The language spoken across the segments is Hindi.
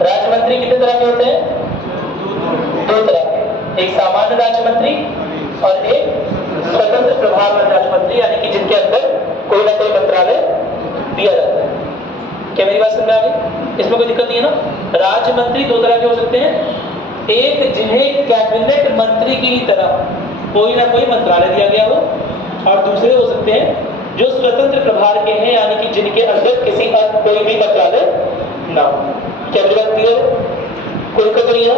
राज्य मंत्री कितने तरह के होते हैं? दो तरह के, एक सामान्य राज्य मंत्री और एक स्वतंत्र प्रभार राज्य मंत्री, यानी कि जिनके अंदर कोई ना कोई मंत्रालय दिया जाता है। क्या मेरी बात समझ में आ गई? इसमें कोई दिक्कत नहीं है ना? राज्य मंत्री दो तरह के हो सकते हैं, एक जिन्हें कैबिनेट मंत्री की तरह कोई ना कोई मंत्रालय दिया गया हो, और दूसरे हो सकते हैं जो स्वतंत्र प्रभार के हैं, यानी कि जिनके अंदर किसी का कोई भी मंत्रालय ना हो। क्या मेरी बात क्लियर है? कोई दिक्कत नहीं है?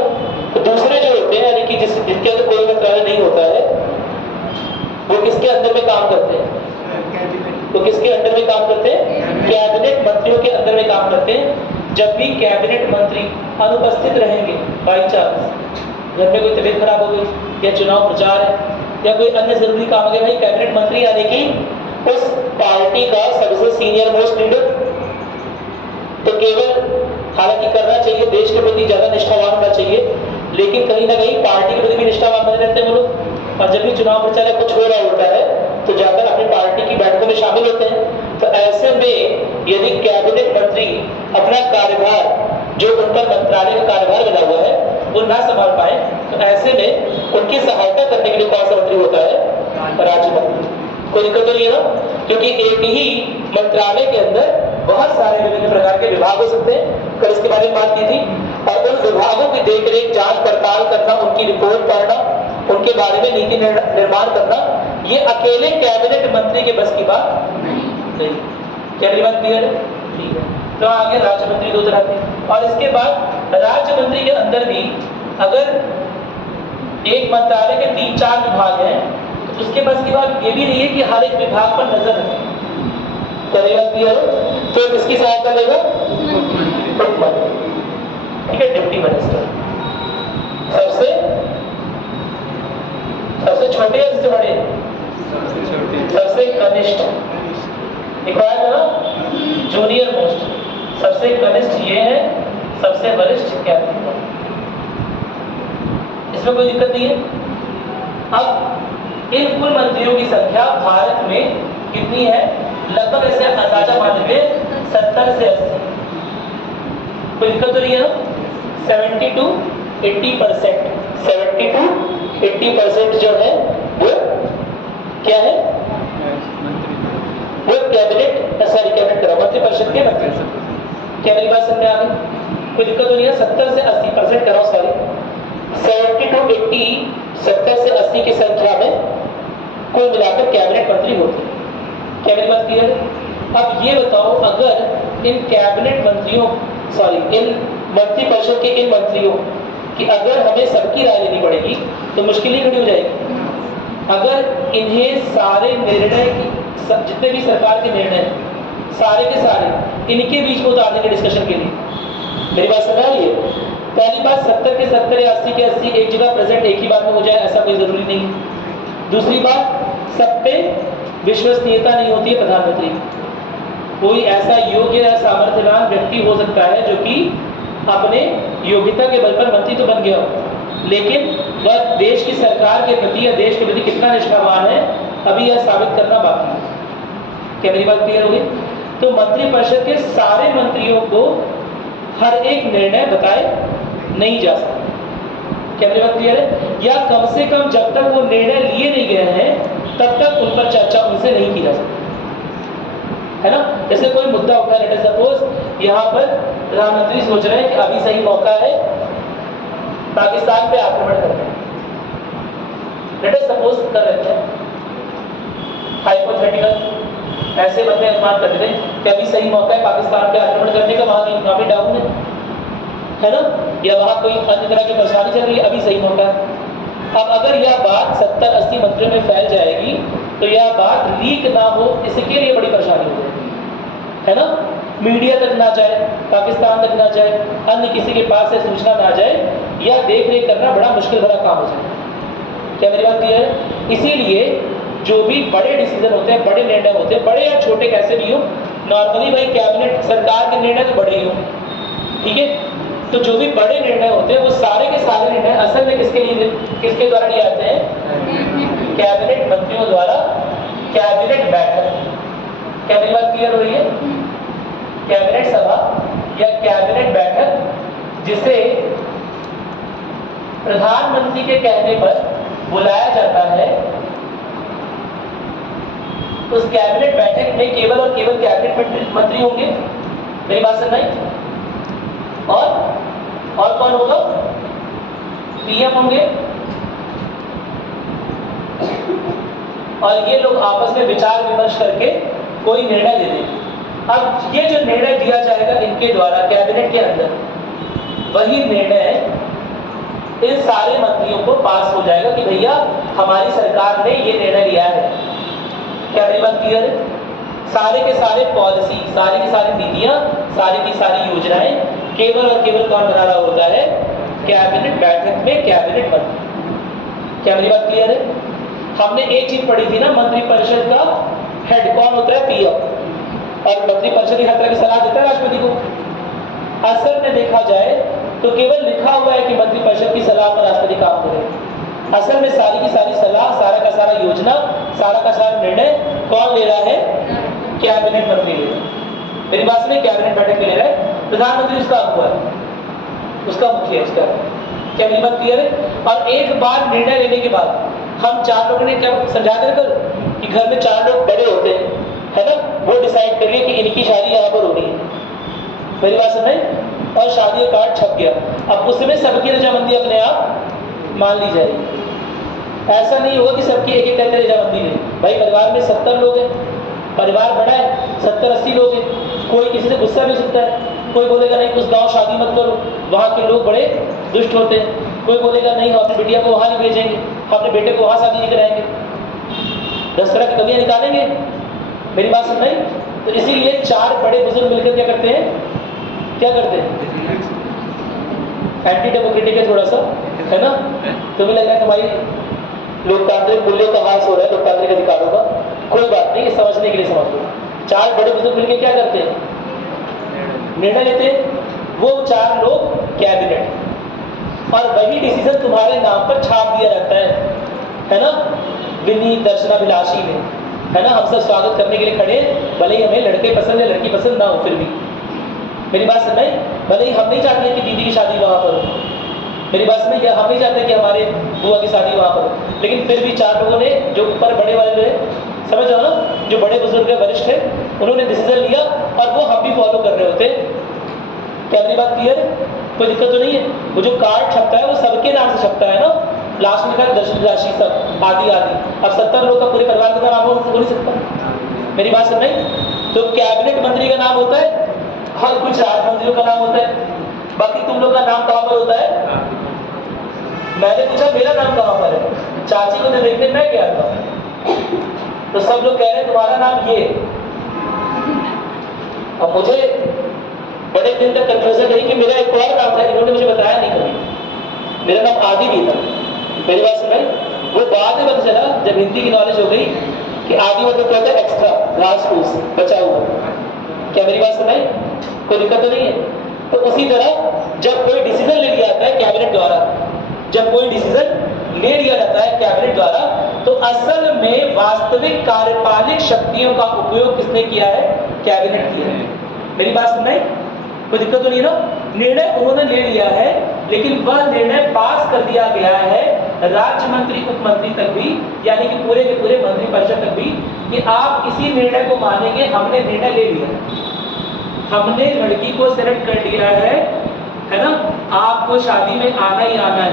तो दूसरे जो होते हैं, यानी कि जिनके अंदर कोई मंत्रालय नहीं होता है, वो किसके अंदर में काम करते हैं? वो किसके अंदर में काम करते हैं? कैबिनेट मंत्रियों के अंदर में काम करते हैं। जब भी कैबिनेट मंत्री अनुपस्थित रहेंगे, बाई चांस घर में कोई तबीयत खराब हो गई या चुनाव प्रचार है या कोई अन्य जरूरी काम है, भाई कैबिनेट मंत्री यानी कि उस पार्टी का सबसे सीनियर मोस्ट लीडर, तो केवल हालांकि करना चाहिए, देश के प्रति ज्यादा निष्ठावान होना चाहिए, लेकिन कहीं ना कहीं पार्टी के प्रति भी निष्ठावान बने रहते हैं वो लोग। और जब भी चुनाव प्रचार या कुछ हो रहा होता है तो जाकर अपनी पार्टी की बैठकों में शामिल होते हैं। तो ऐसे में यदि कैबिनेट मंत्री अपना कार्यभार, जो उन पर मंत्रालय का कार्यभार बना हुआ है, वो ना संभाल पाए, तो ऐसे में उनकी सहायता करने के लिए कौन सा मंत्री होता है? राज्य मंत्री। कोई दिक्कत तो नहीं है ना? क्योंकि एक ही मंत्रालय के अंदर बहुत सारे विभिन्न प्रकार के विभाग हो सकते हैं, कल इसके बारे में बात की थी। और उन विभागों की देखरेख, जांच पड़ताल करना, उनकी रिपोर्ट पढ़ना, उनके बारे में नीति निर्माण करना, ये अकेले कैबिनेट मंत्री के बस की बात नहीं। क्या मेरी बात क्लियर है? ठीक है। तो आगे राज्य मंत्री दो तरह के, और इसके बाद राज्य मंत्री के अंदर भी अगर एक मंत्रालय के 3-4 विभाग हैं, तो उसके बस की बात ये भी नहीं है कि हर एक विभाग पर नजर रखें। क्या मेरी बात क्लियर है? तो किसकी सहायता लेगा? मुख्यमंत्री, ठीक है, डिप्टी मिनिस्टर। सबसे छोटे या सबसे बड़े? सबसे कनिष्ठ। दिखाया था ना, जूनियर मोस्ट। सबसे कनिष्ठ ये है, सबसे वरिष्ठ कैबिनेट। इसमें कोई दिक्कत नहीं है। अब इन कुल मंत्रियों की संख्या भारत में कितनी है? लगभग ऐसे अंदाजा मान लीजिए 70 से 80। कोई दिक्कत तो नहीं है ना? 70 to 80%, 70 to 80% जो है वो क्या है? वो कैबिनेट, सॉरी कैबिनेट करा, मंत्रिपरिषद के मंत्री। क्या मेरी बात समझ में आ गई? कोई दिक्कत तो नहीं है? 70 से 80% कराओ, सॉरी 70 to 80, 70 से 80 की संख्या में कुल मिलाकर कैबिनेट मंत्री होते हैं। क्या मेरी बात क्लियर है? अब ये बताओ, अगर इन कैबिनेट मंत्रियों, सॉरी इन मंत्रिपरिषद के इन मंत्रियों कि अगर हमें सबकी राय लेनी पड़ेगी तो मुश्किल ही खड़ी हो जाएगी। अगर इन्हें सारे निर्णय की, जितने भी सरकार के निर्णय सारे के सारे इनके बीच में उतार देंगे डिस्कशन के लिए। मेरी बात समझ आ रही है? पहली बात, 70 के 70 या 80 के 80 एक जगह प्रेजेंट एक ही बात में हो जाए, ऐसा कोई जरूरी नहीं है। दूसरी बात, सब पे विश्वसनीयता नहीं होती है प्रधानमंत्री। कोई ऐसा योग्य या सामर्थ्यवान व्यक्ति हो सकता है जो कि अपने योग्यता के बल पर मंत्री तो बन गया हो, लेकिन वह देश की सरकार के प्रति या देश के प्रति कितना निष्ठावान है, अभी यह साबित करना बाकी है। क्या मेरी बात क्लियर होगी? तो मंत्रिपरिषद के सारे मंत्रियों को हर एक निर्णय बताए नहीं जा सकता। क्या मेरी बात क्लियर है? या कम से कम जब तक वो निर्णय लिए नहीं गए हैं तब तक उन पर चर्चा उनसे नहीं की जा सकती, है ना? जैसे कोई मुद्दा उठा, लेट अस सपोज यहाँ पर प्रधानमंत्री सोच रहे हैं कि अभी सही मौका है पाकिस्तान पे आक्रमण करने, लेट अस सपोज कर लेते हैं, हाइपोथेटिकल ऐसे बंदे अनुमान कर देते हैं कि अभी सही मौका है पाकिस्तान पे आक्रमण करने का, वहां की इकोनॉमी डाउन है ना, या वहां कोई अन्य तरह की परेशानी चल रही है, अभी सही मौका है। अब अगर यह बात 70-80 मंत्रियों में फैल जाएगी तो यह बात लीक ना हो, इसके लिए बड़ी परेशानी हो जाएगी, है ना? मीडिया तक ना जाए, पाकिस्तान तक ना जाए, अन्य किसी के पास से सूचना ना जाए, यह देख रेख करना बड़ा मुश्किल भरा काम हो जाएगा। क्या मेरी बात क्लियर है? इसीलिए जो भी बड़े डिसीजन होते हैं, बड़े निर्णय होते हैं, बड़े या छोटे कैसे भी हो, नॉर्मली भाई कैबिनेट सरकार के निर्णय तो बड़े ही हो, ठीक है? तो जो भी बड़े निर्णय होते हैं वो सारे के सारे निर्णय असल में किसके द्वारा लिए जाते हैं? कैबिनेट मंत्रियों द्वारा कैबिनेट बैठक। क्या मेरी बात क्लियर हो रही है? कैबिनेट सभा या कैबिनेट बैठक जिसे प्रधानमंत्री के कहने पर बुलाया जाता है, उस कैबिनेट बैठक में केवल और केवल कैबिनेट मंत्री होंगे। मेरी बात सुन रही? और कौन होगा? पीएम होंगे। और ये लोग आपस में विचार विमर्श करके कोई निर्णय ले लेंगे। अब ये जो निर्णय दिया जाएगा इनके द्वारा कैबिनेट के अंदर, वही निर्णय इन सारे मंत्रियों को पास हो जाएगा कि भैया हमारी सरकार ने ये निर्णय लिया है। क्या मेरी बात क्लियर है? सारे के सारे पॉलिसी, सारी की सारी नीतियां, सारी की सारी योजनाएं केवल और केवल कौन बना रहा होता है? कैबिनेट बैठक में कैबिनेट मंत्री। क्या मेरी बात क्लियर है? हमने एक चीज पढ़ी थी ना, मंत्रिपरिषद का हेड कौन होता है? पीएम। और मंत्रिपरिषद हर तरह की सलाह देता है राष्ट्रपति को। असल में देखा जाए तो केवल लिखा हुआ है कि मंत्रिपरिषद की सलाह पर राष्ट्रपति काम करे। असल में सारी की सारी सलाह, सारा का सारा योजना, सारा का सारा निर्णय कौन ले रहा है? कैबिनेट मंत्री ले रहा है। मेरी बात सुनिए, कैबिनेट बैठक में ले रहा है। प्रधानमंत्री उसका अगुवा है, उसका मुखिया है, उसका। क्या मेरी बात क्लियर है? और एक बार निर्णय लेने के बाद हम चार लोगों ने क्या समझा देकर कि घर में चार लोग बड़े होते हैं, है ना, वो डिसाइड कर लिए कि इनकी शादी यहाँ पर होनी है। मेरी बात सुन रहे? और शादी का कार्ड छप गया। अब उसमें सबकी रजामंदी अपने आप मान ली जाएगी। ऐसा नहीं होगा कि सबकी एक एक करके रजामंदी ले। भाई परिवार में 70 लोग हैं, परिवार बड़ा है, 70-80 लोग हैं, कोई किसी से गुस्सा भी हो सकता है। कोई बोलेगा नहीं उस गाँव शादी मत करो, वहाँ के लोग बड़े दुष्ट होते हैं। कोई बोलेगा नहीं हम अपनी बिटिया को वहाँ नहीं भेजेंगे, हम अपने बेटे को वहाँ शादी नहीं कराएंगे। 10 तरह की कमियाँ निकालेंगे। मेरी बात सुन रही? तो इसीलिए चार बड़े बुजुर्ग मिलकर क्या करते हैं? एंटी डेमोक्रेटिक है थोड़ा सा, है ना? तुम्हें लग रहा है तुम्हारी लोकतांत्रिक मूल्यों का हास हो रहा है, लोकतांत्रिक अधिकारों का। कोई बात नहीं, समझने के लिए समझ लो। चार बड़े बुजुर्ग मिलकर क्या करते हैं? निर्णय लेते हैं। वो चार लोग कैबिनेट, और वही डिसीजन तुम्हारे नाम पर छाप दिया जाता है ना? विनीत दर्शनाभिलाषी में, है ना? हम सब स्वागत करने के लिए खड़े, भले ही हमें लड़के पसंद है लड़की पसंद ना हो, फिर भी। मेरी बात सुन रहे? भले ही हम नहीं चाहते कि दीदी की शादी वहाँ पर हो, मेरी बात सुनिए, हम नहीं चाहते कि हमारे बुआ की शादी वहाँ पर हो, लेकिन फिर भी चार लोगों ने, जो ऊपर बड़े वाले जो है, समझ रहे हो ना, जो बड़े बुजुर्ग है, वरिष्ठ है, उन्होंने डिसीजन लिया और वो हम भी फॉलो कर रहे होते। क्या मेरी बात क्लियर है? कोई दिक्कत तो नहीं है? वो जो कार्ड छपता है वो सबके नाम से छपता है ना, लास्ट में लिखा दर्शन राशि सब आदि आदि। अब 70 लोग का पूरे परिवार का नाम हो नहीं सकता। मेरी बात सुन रही? तो कैबिनेट मंत्री का नाम होता है और कुछ 8 मंत्रियों का नाम होता है। बाकी तुम लोग का नाम कहाँ पर होता है? मैंने पूछा मेरा नाम कहाँ पर है, चाची को तो देखने मैं गया था, तो सब लोग कह रहे हैं तुम्हारा नाम ये। अब मुझे बड़े दिन तक कंफ्यूजन रही कि मेरा एक और नाम था, इन्होंने मुझे बताया नहीं कभी। मेरा नाम आदि भी था। मेरी बात सुन रही? वो बाद में पता चला जब हिंदी की नॉलेज हो गई कि आदि मतलब क्या होता है? एक्स्ट्रा, घास फूस, बचा हुआ। क्या मेरी बात सुन रही? कोई दिक्कत तो नहीं है? तो उसी तरह जब कोई डिसीजन ले लिया जाता है कैबिनेट द्वारा, जब कोई डिसीजन ले लिया जाता है कैबिनेट द्वारा, तो असल में वास्तविक कार्यपालिक शक्तियों का उपयोग किसने किया है? कैबिनेट किया है। मेरी बात सुन रही? कोई दिक्कत तो नहीं ना? निर्णय उन्होंने ले लिया है, लेकिन वह निर्णय पास कर दिया गया है राज्य मंत्री उप मंत्री तक भी, यानी कि पूरे के पूरे मंत्रिपरिषद तक भी, कि आप इसी निर्णय को मानेंगे। हमने निर्णय ले लिया, हमने लड़की को सेलेक्ट कर लिया है ना? आपको शादी में आना ही आना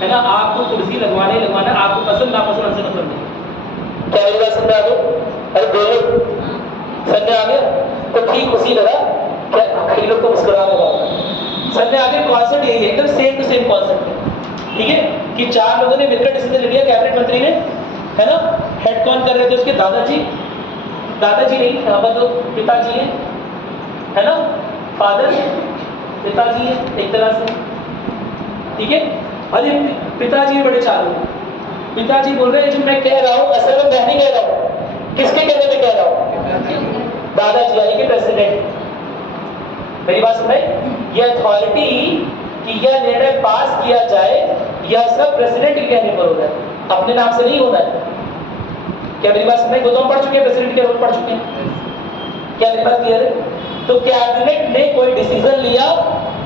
है ना? आपको कुर्सी लगवाने लगवाना, आपको पसंद ना पसंद हमसे मतलब नहीं। क्या मेरी बात समझ आ गई? अरे बोलो, समझ आ गया? तो ठीक उसी तरह क्या कई लोग तो मुस्कुरा लगा, समझ आ गया? कॉन्सेप्ट यही है, एकदम सेम टू सेम कॉन्सेप्ट है। ठीक है कि चार लोगों ने मिलकर डिसीजन ले लिया कैबिनेट मंत्री ने, है ना? हेड कौन कर रहे थे उसके? दादाजी नहीं, यहाँ पर तो पिताजी है ना? फादर पिताजी है एक तरह से, ठीक है? अरे पिताजी बड़े चालू, पिताजी बोल रहे हैं जो मैं कह रहा हूँ असल में मैं नहीं कह रहा हूँ, किसके कहने पे कह रहा हूँ? दादाजी यानी कि प्रेसिडेंट। मेरी बात सुन रहे? यह अथॉरिटी कि यह निर्णय पास किया जाए, यह सब प्रेसिडेंट के कहने पर होना है, अपने नाम से नहीं होना है। क्या मेरी बात सुन रहे? तो हम पढ़ चुके हैं, प्रेसिडेंट के रोल पढ़ चुके हैं। क्या मेरी बात क्लियर है? तो कैबिनेट ने कोई डिसीजन लिया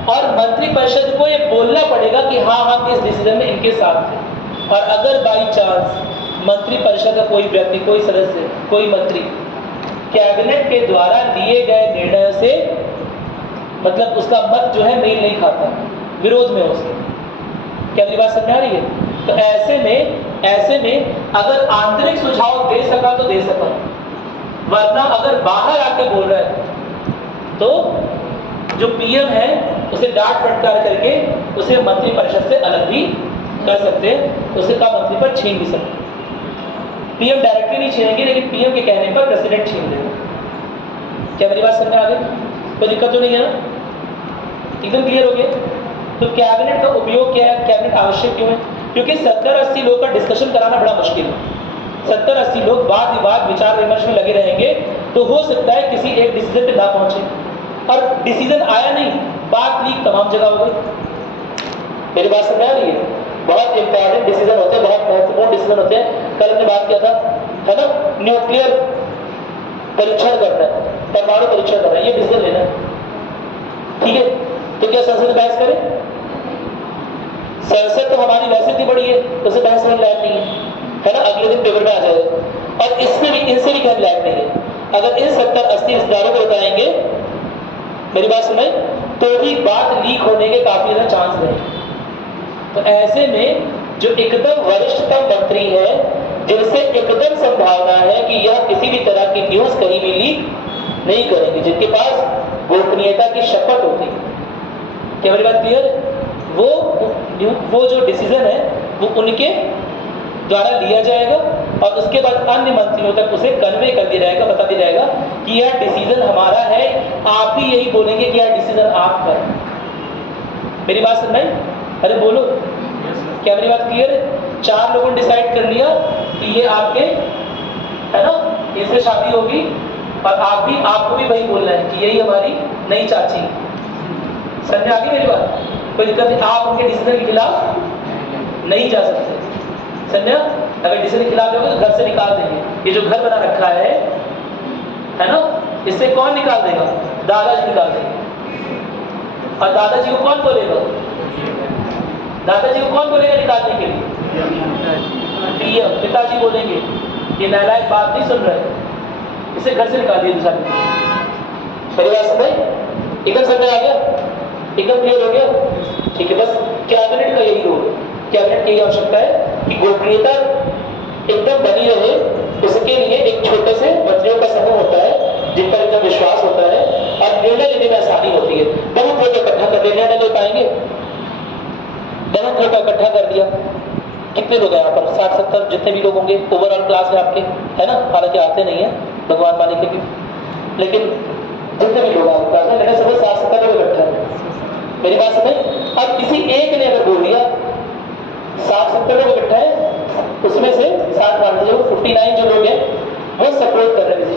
और मंत्रिपरिषद को ये बोलना पड़ेगा कि हाँ हम इस डिसीजन में इनके साथ थे। और अगर बाई चांस मंत्रिपरिषद का कोई व्यक्ति, कोई सदस्य, कोई मंत्री कैबिनेट के द्वारा लिए गए निर्णय से मतलब उसका मत जो है मेल नहीं खाता, विरोध में उसके, क्या मेरी बात समझ आ रही है? तो ऐसे में अगर आंतरिक सुझाव दे सका तो दे सका, वरना अगर बाहर आके बोल रहा है तो जो पीएम है उसे डांट फटकार करके उसे मंत्रिपरिषद से अलग भी कर सकते हैं, उसे का मंत्री पर छीन भी सकते। पीएम डायरेक्टली नहीं छीनेंगे, लेकिन पीएम के कहने पर प्रेसिडेंट छीन लेगा। क्या मेरी बात समझ आ गई? कोई दिक्कत तो नहीं है ना? एकदम क्लियर हो गया? तो कैबिनेट का उपयोग क्या है, कैबिनेट आवश्यक क्यों है? क्योंकि 70-80 लोग का डिस्कशन कराना बड़ा मुश्किल है। 70-80 लोग वाद विवाद विचार विमर्श में लगे रहेंगे तो हो सकता है किसी एक डिसीजन पे ना पहुंचे, और डिसीजन आया नहीं, बात लीक तमाम जगह हो गई। मेरी बात समझ आ रही है? बहुत इंपॉर्टेंट डिसीजन होते हैं, बहुत महत्वपूर्ण डिसीजन होते हैं। कल हमने बात किया था, है ना, न्यूक्लियर परीक्षण करना है, परमाणु परीक्षण करना है, ये डिसीजन लेना है, ठीक है? तो क्या संसद बहस करे? संसद तो हमारी वैसे इतनी बड़ी है, उसे बहस करने लायक नहीं है ना? अगले दिन पेपर में आ जाएगा। और इसमें भी, इनसे भी कहने लायक नहीं है। अगर इन 70-80 रिश्तेदारों को बताएंगे, मेरी बात सुने, तो भी बात लीक होने के काफी ज्यादा चांस है। तो ऐसे में जो एकदम वरिष्ठतम मंत्री है, जिनसे एकदम संभावना है कि यह किसी भी तरह की न्यूज कहीं भी लीक नहीं करेंगे, जिनके पास गोपनीयता की शपथ होती है, क्या मेरी बात क्लियर है? वो जो डिसीजन है वो उनके द्वारा लिया जाएगा और उसके बाद अन्य मंत्रियों तक उसे कन्वे कर दिया जाएगा, बता दिया जाएगा कि यह डिसीजन हमारा है, आप भी यही बोलेंगे कि यह डिसीजन आपका है। मेरी बात समझ में? अरे बोलो, क्या मेरी बात क्लियर है? 4 लोगों ने डिसाइड कर लिया कि ये आपके, है ना, इससे शादी होगी और आपको भी वही बोलना है कि यही हमारी नई चाची। समझ आ गई मेरी बात? कोई दिक्कत नहीं, आप उनके डिसीजन के खिलाफ नहीं जा सकते। समझा? अगर डिसीजन के खिलाफ जाओगे तो घर से निकाल देंगे। ये जो घर बना रखा है ना, इससे कौन निकाल देगा? दादाजी निकाल देंगे। और दादाजी को कौन बोलेगा? दादाजी को कौन बोलेगा निकालने के लिए? पीएम, पिताजी बोलेंगे ये नालायक बात नहीं सुन रहे, इसे घर से निकाल दिया दूसरा। परिवार समझ एकदम समझ आ गया? एकदम क्लियर हो गया? ठीक है, बस कैबिनेट का यही रोल, कैबिनेट की यही आवश्यकता है कि गोपनीयता एकदम बनी रहे। उसके लिए एक छोटे से मंत्रियों का समूह होता है जिन पर एकदम विश्वास होता है और निर्णय लेने में आसानी होती है। बहुत लोग इकट्ठा कर निर्णय ले पाएंगे, बहुत लोग इकट्ठा कर दिया। कितने लोग हैं यहाँ पर? 60-70 जितने भी लोग होंगे ओवरऑल क्लास में आपके, है ना? हालांकि आते नहीं है, भगवान मालिक के भी, लेकिन जितने भी लोग आपके क्लास में लेकिन सब 60-70 लोग इकट्ठा है। मेरी बात समझ? अब किसी एक ने अगर बोल दिया 60-70 लोग इकट्ठा है, उसमें से 59 जो लोग हैं वो सपोर्ट कर रहे हैं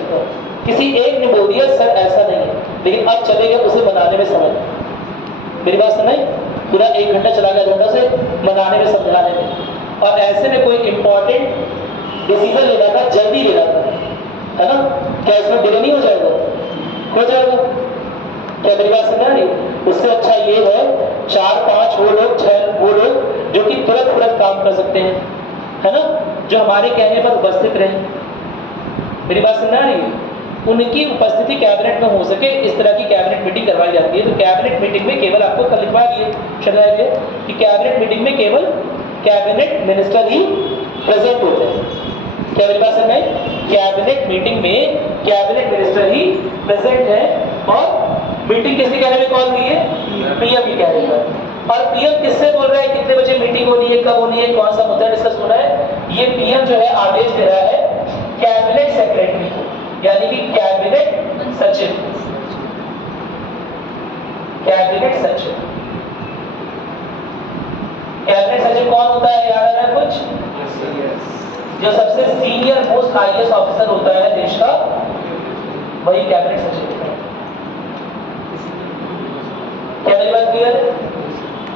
किसी एक ने बोल दिया सर ऐसा नहीं है, लेकिन अब चलेगा उसे मनाने में समय। मेरी बात समझ? पूरा 1 घंटा चला गया घंटा से मनाने में, समझाने में। और ऐसे में कोई इंपॉर्टेंट डिसीजन लेना था, जल्दी लेना था, है ना? क्या इसमें डिले नहीं हो जाएगा? हो जाएगा। क्या मेरी बात समझ आ रही? उससे अच्छा ये है 4-5 वो लोग, 6 वो लोग जो कि तुरंत काम कर सकते हैं, है ना, जो हमारे कहने पर उपस्थित रहे। मेरी बात समझ आ रही है? उनकी उपस्थिति कैबिनेट में हो सके, इस तरह की कैबिनेट मीटिंग करवाई जाती है। तो कैबिनेट मीटिंग में केवल आपको कल लिखवा दिए कि कैबिनेट मीटिंग में केवल कैबिनेट मिनिस्टर ही प्रेजेंट होते हैं। क्या मेरी बात समझ में? कैबिनेट मीटिंग में कैबिनेट मिनिस्टर ही प्रेजेंट है और मीटिंग किसके कहने में कॉल की है? पीएम की कहने पर। और पीएम किससे बोल रहा है कितने बजे मीटिंग होनी है, कब होनी है, कौन सा मुद्दा डिस्कस होना है? ये पीएम जो है आदेश दे रहा है कैबिनेट सेक्रेटरी को, यानी कि कैबिनेट सचिव। कैबिनेट सचिव, कैबिनेट सचिव कौन होता है? याद आ रहा है कुछ? जो सबसे सीनियर मोस्ट आईएएस ऑफिसर होता है देश का, वही कैबिनेट सचिव होता है। क्या मेरी बात क्लियर है?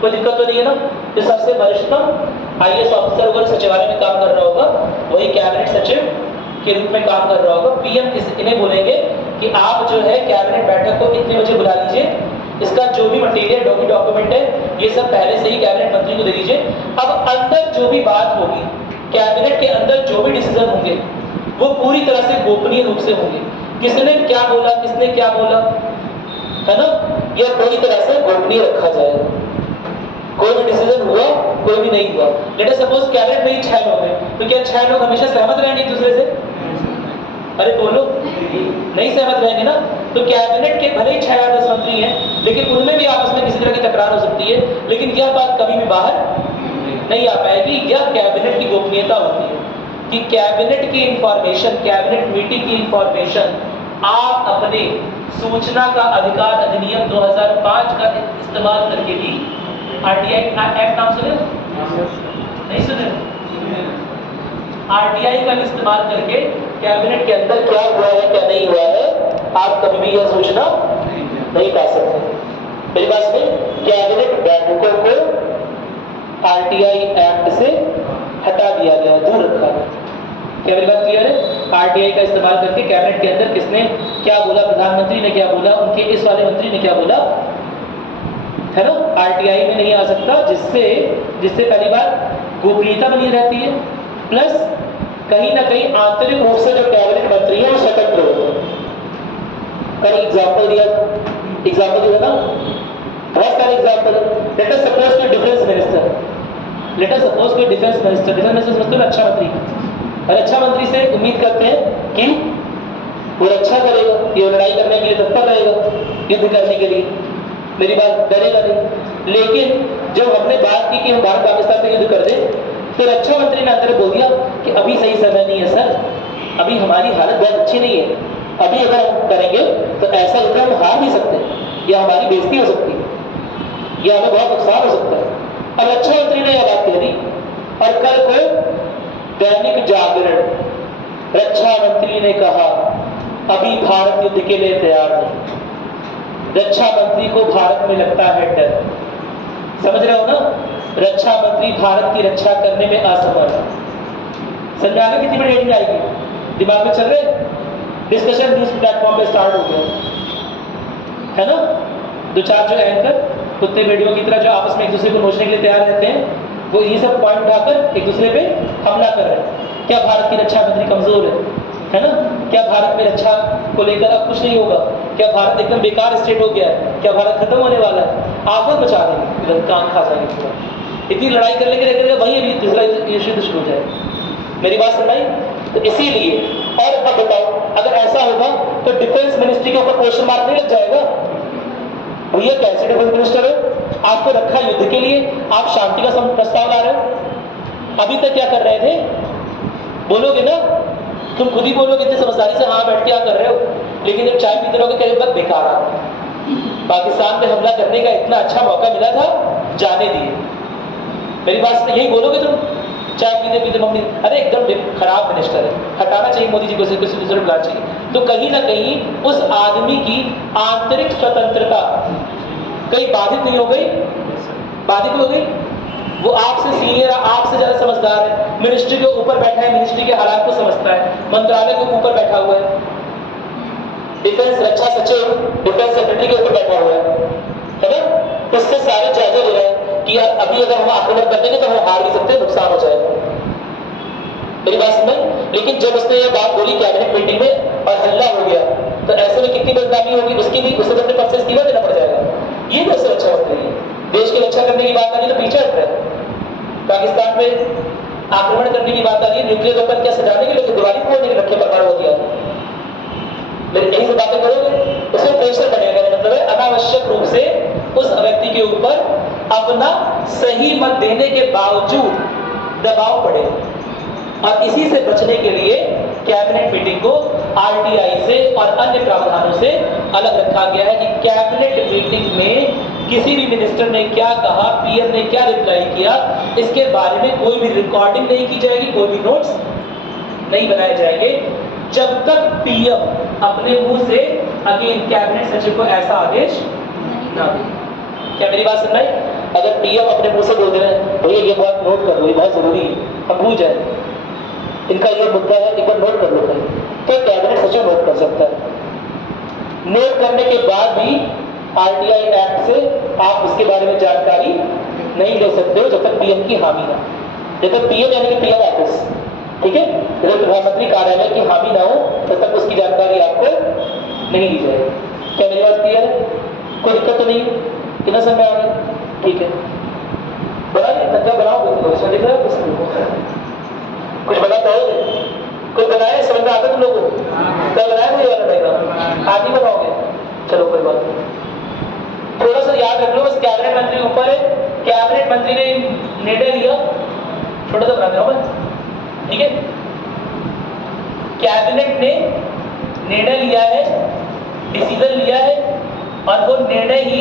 कोई दिक्कत तो नहीं है ना? जो सबसे वरिष्ठतम आईएएस ऑफिसर होगा, सचिवालय में काम कर रहा होगा, वही कैबिनेट सचिव के रूप में काम कर रहा होगा। पीएम इन्हें बोलेंगे कि आप जो है कैबिनेट बैठक को इतने बजे बुला लीजिए, इसका जो भी मटेरियल डॉक्यूमेंट है, ये सब पहले से ही कैबिनेट मंत्री को दे दीजिए। अब अंदर जो भी बात होगी, कैबिनेट के अंदर जो भी डिसीजन होंगे वो पूरी तरह से गोपनीय रूप से होंगे। किसने क्या बोला, किसने क्या बोला, है ना, यह पूरी तरह से गोपनीय रखा जाएगा। कोई भी डिसीजन हुआ, कोई भी नहीं हुआ। लेट अस सपोज कैबिनेट में ही 6 लोग हैं, तो क्या 6 लोग हमेशा सहमत रहेंगे एक दूसरे से? अरे बोलो, नहीं सहमत रहेंगे ना। तो कैबिनेट के भले ही 6 या 10 मंत्री हैं, लेकिन उनमें भी आपस में किसी तरह की तकरार हो सकती है, लेकिन यह बात कभी भी बाहर नहीं आ पाएगी। यह कैबिनेट की गोपनीयता होती है कि कैबिनेट की इंफॉर्मेशन, कैबिनेट मीटिंग की इंफॉर्मेशन आप अपने सूचना का अधिकार अधिनियम 2005 का इस्तेमाल करके भी, आरटीआई एक्ट नाम सुने? नहीं सुने? आरटीआई का इस्तेमाल करके कैबिनेट के अंदर क्या हुआ है, क्या नहीं हुआ है, आप कभी भी यह सूचना नहीं पा सकते। मेरी बात में कैबिनेट बैठकों को आरटीआई एक्ट से हटा दिया गया, दूर रखा गया। क्या मेरी बात क्लियर है? आरटीआई का इस्तेमाल करके कैबिनेट के अंदर किसने क्या बोला, प्रधानमंत्री ने क्या बोला, उनके इस वाले मंत्री ने क्या बोला, है ना, आरटीआई में नहीं आ सकता, जिससे पहली बार गोपनीयता बनी रहती है, प्लस कहीं ना कहीं आंतरिक रूप से जो कैबिनेट मंत्री है वो स्वतंत्र होते हैं। कहीं एग्जाम्पल दिया ना, बहुत सारे example. Let us suppose to defence minister, defence minister समझते हो, रक्षा मंत्री, और रक्षा मंत्री से उम्मीद करते हैं कि वो रक्षा करेगा, ये लड़ाई करने के लिए तत्पर रहेगा, युद्ध करने के लिए, मेरी बात डरेगा नहीं। लेकिन जब हमने बात की कि हम भारत पाकिस्तान से युद्ध कर दें, तो रक्षा मंत्री ने अंदर बोल दिया कि अभी सही समय नहीं है सर, अभी हमारी हालत बहुत अच्छी नहीं है, अभी अगर हम करेंगे तो ऐसा युद्ध हम हार नहीं सकते, या हमारी बेइज्जती हो सकती है, या हमें बहुत नुकसान हो सकता है। अब रक्षा मंत्री ने यह बात कह दी, और कल को दैनिक जागरण, रक्षा मंत्री ने कहा अभी भारत युद्ध के लिए तैयार नहीं। रक्षा मंत्री को भारत में लगता है डर, समझ रहे हो ना, रक्षा मंत्री भारत की रक्षा करने में असमर्थ। समझ में आ गया कितनी बड़ी हेडिंग आएगी, दिमाग में चल रहे? डिस्कशन न्यूज प्लेटफॉर्म पे स्टार्ट हो गया, है ना। 2-4 जो एंकर कुत्ते भेड़ियों की तरह जो आपस में एक दूसरे को नोचने के लिए तैयार रहते हैं, वो ये सब पॉइंट उठाकर एक दूसरे पे हमला कर रहे हैं। क्या भारत की रक्षा मंत्री कमजोर है ना? क्या भारत में रक्षा को लेकर अब कुछ नहीं होगा? क्या भारत एकदम बेकार स्टेट हो गया है? क्या भारत खत्म होने वाला है? आफत मचा देंगे, कान खा जाएंगे पूरा। इतनी लड़ाई करने के लिए वही अभी दूसरा युद्ध शुरू हो जाए। मेरी बात सुनाई? तो इसीलिए, और अब बताओ, अगर ऐसा होगा तो डिफेंस मिनिस्ट्री के ऊपर क्वेश्चन मार्क नहीं लग जाएगा? भैया कैसे डिफेंस मिनिस्टर है, आपको रखा युद्ध के लिए, आप शांति का प्रस्ताव ला रहे हो? अभी तक क्या कर रहे थे? बोलोगे ना, तुम खुद ही बोलोगे इतनी समझदारी से, हाँ बैठ के क्या कर रहे हो, लेकिन जब चाय पीते रहोगे कहीं तक बेकार आ, पाकिस्तान पे हमला करने का इतना अच्छा मौका मिला था, जाने दिए। मेरी बात यही बोलोगे तुम? चाय पीते पीते मम्मी, अरे एकदम खराब मिनिस्टर है, हटाना चाहिए मोदी जी को, किसी दूसरे बुलाना चाहिए। तो कहीं ना कहीं उस आदमी की आंतरिक स्वतंत्रता कहीं बाधित नहीं हो गई? बाधित हो गई। वो आपसे सीनियर, आपसे ज्यादा समझदार है, मिनिस्ट्री के ऊपर बैठा है, मिनिस्ट्री के हालात को समझता है, मंत्रालय के ऊपर बैठा हुआ है, डिफेंस रक्षा सचिव डिफेंस सेक्रेटरी के ऊपर बैठा हुआ है ना? उससे सारे जायजे ले रहे हैं कि यार अभी अगर हम आक्रमण कर देंगे तो हम हार भी सकते हैं, नुकसान हो जाएगा। मेरी बात समझ? लेकिन जब उसने ये बात बोली कैबिनेट मीटिंग में और हल्ला हो गया, तो ऐसे में कितनी बदनामी होगी उसकी भी, उसे अपने पद से इस्तीफा देना पड़ जाएगा। ये कैसे रक्षा मंत्री है? देश की रक्षा करने की बात आ रही है तो पीछे हट रहा है। पाकिस्तान में आक्रमण करने की बात आ रही है, न्यूक्लियर वेपन क्या सजाने के लिए, दिवाली फोड़ने के लक्ष्य पर हो दिया। लेकिन यही से बातें करोगे, उसमें प्रेशर बढ़ेगा। मतलब है अनावश्यक रूप से उस व्यक्ति के ऊपर अपना सही मत देने के बावजूद दबाव पड़ेगा। और इसी से बचने के लिए कैबिनेट मीटिंग को आरटीआई से और अन्य प्रावधानों से अलग रखा गया है कि कैबिनेट मीटिंग में किसी भी मिनिस्टर ने क्या कहा, पीएम ने क्या रिप्लाई किया, इसके बारे में कोई भी रिकॉर्डिंग नहीं की जाएगी, कोई भी नोट्स नहीं बनाए जाएंगे, जब तक पीएम अपने मुंह से अगेन कैबिनेट सचिव को ऐसा आदेश ना दे। क्या मेरी बात सुन रहे हैं? अगर पीएम अपने मुंह से बोल दे रहे हैं भैया ये बात नोट कर लो, ये बहुत जरूरी है, हम भूल जाए, इनका ये मुद्दा है, एक बार नोट कर लो कहीं, तो कैबिनेट सचिव नोट कर सकता है। नोट करने के बाद भी आरटीआई एक्ट से आप उसके बारे में जानकारी नहीं ले सकते हो जब तक पीएम की हामी ना, जब तक पीएम यानी कि पीएम ऑफिस, ठीक है, जब तक प्रधानमंत्री कार्यालय की हामी ना हो तब तक उसकी जानकारी आपको नहीं दी जाएगी। क्या मेरी बात क्लियर है? कोई दिक्कत तो नहीं है? कितना समय आ गया? ठीक है, बना नहीं धंधा बनाओगे तो इसमें दिख रहा है कुछ बना पाओगे? कोई बनाया समझ में आता तुम लोगों को? क्या बनाया मुझे वाला डायग्राम? आज ही बनाओगे? चलो कोई बात नहीं, थोड़ा सा याद रख लो बस। कैबिनेट मंत्री ऊपर है, कैबिनेट मंत्री ने निर्णय लिया, छोटा सा बना दो बस, ठीक है। कैबिनेट ने निर्णय लिया है, डिसीजन लिया है और वो निर्णय ही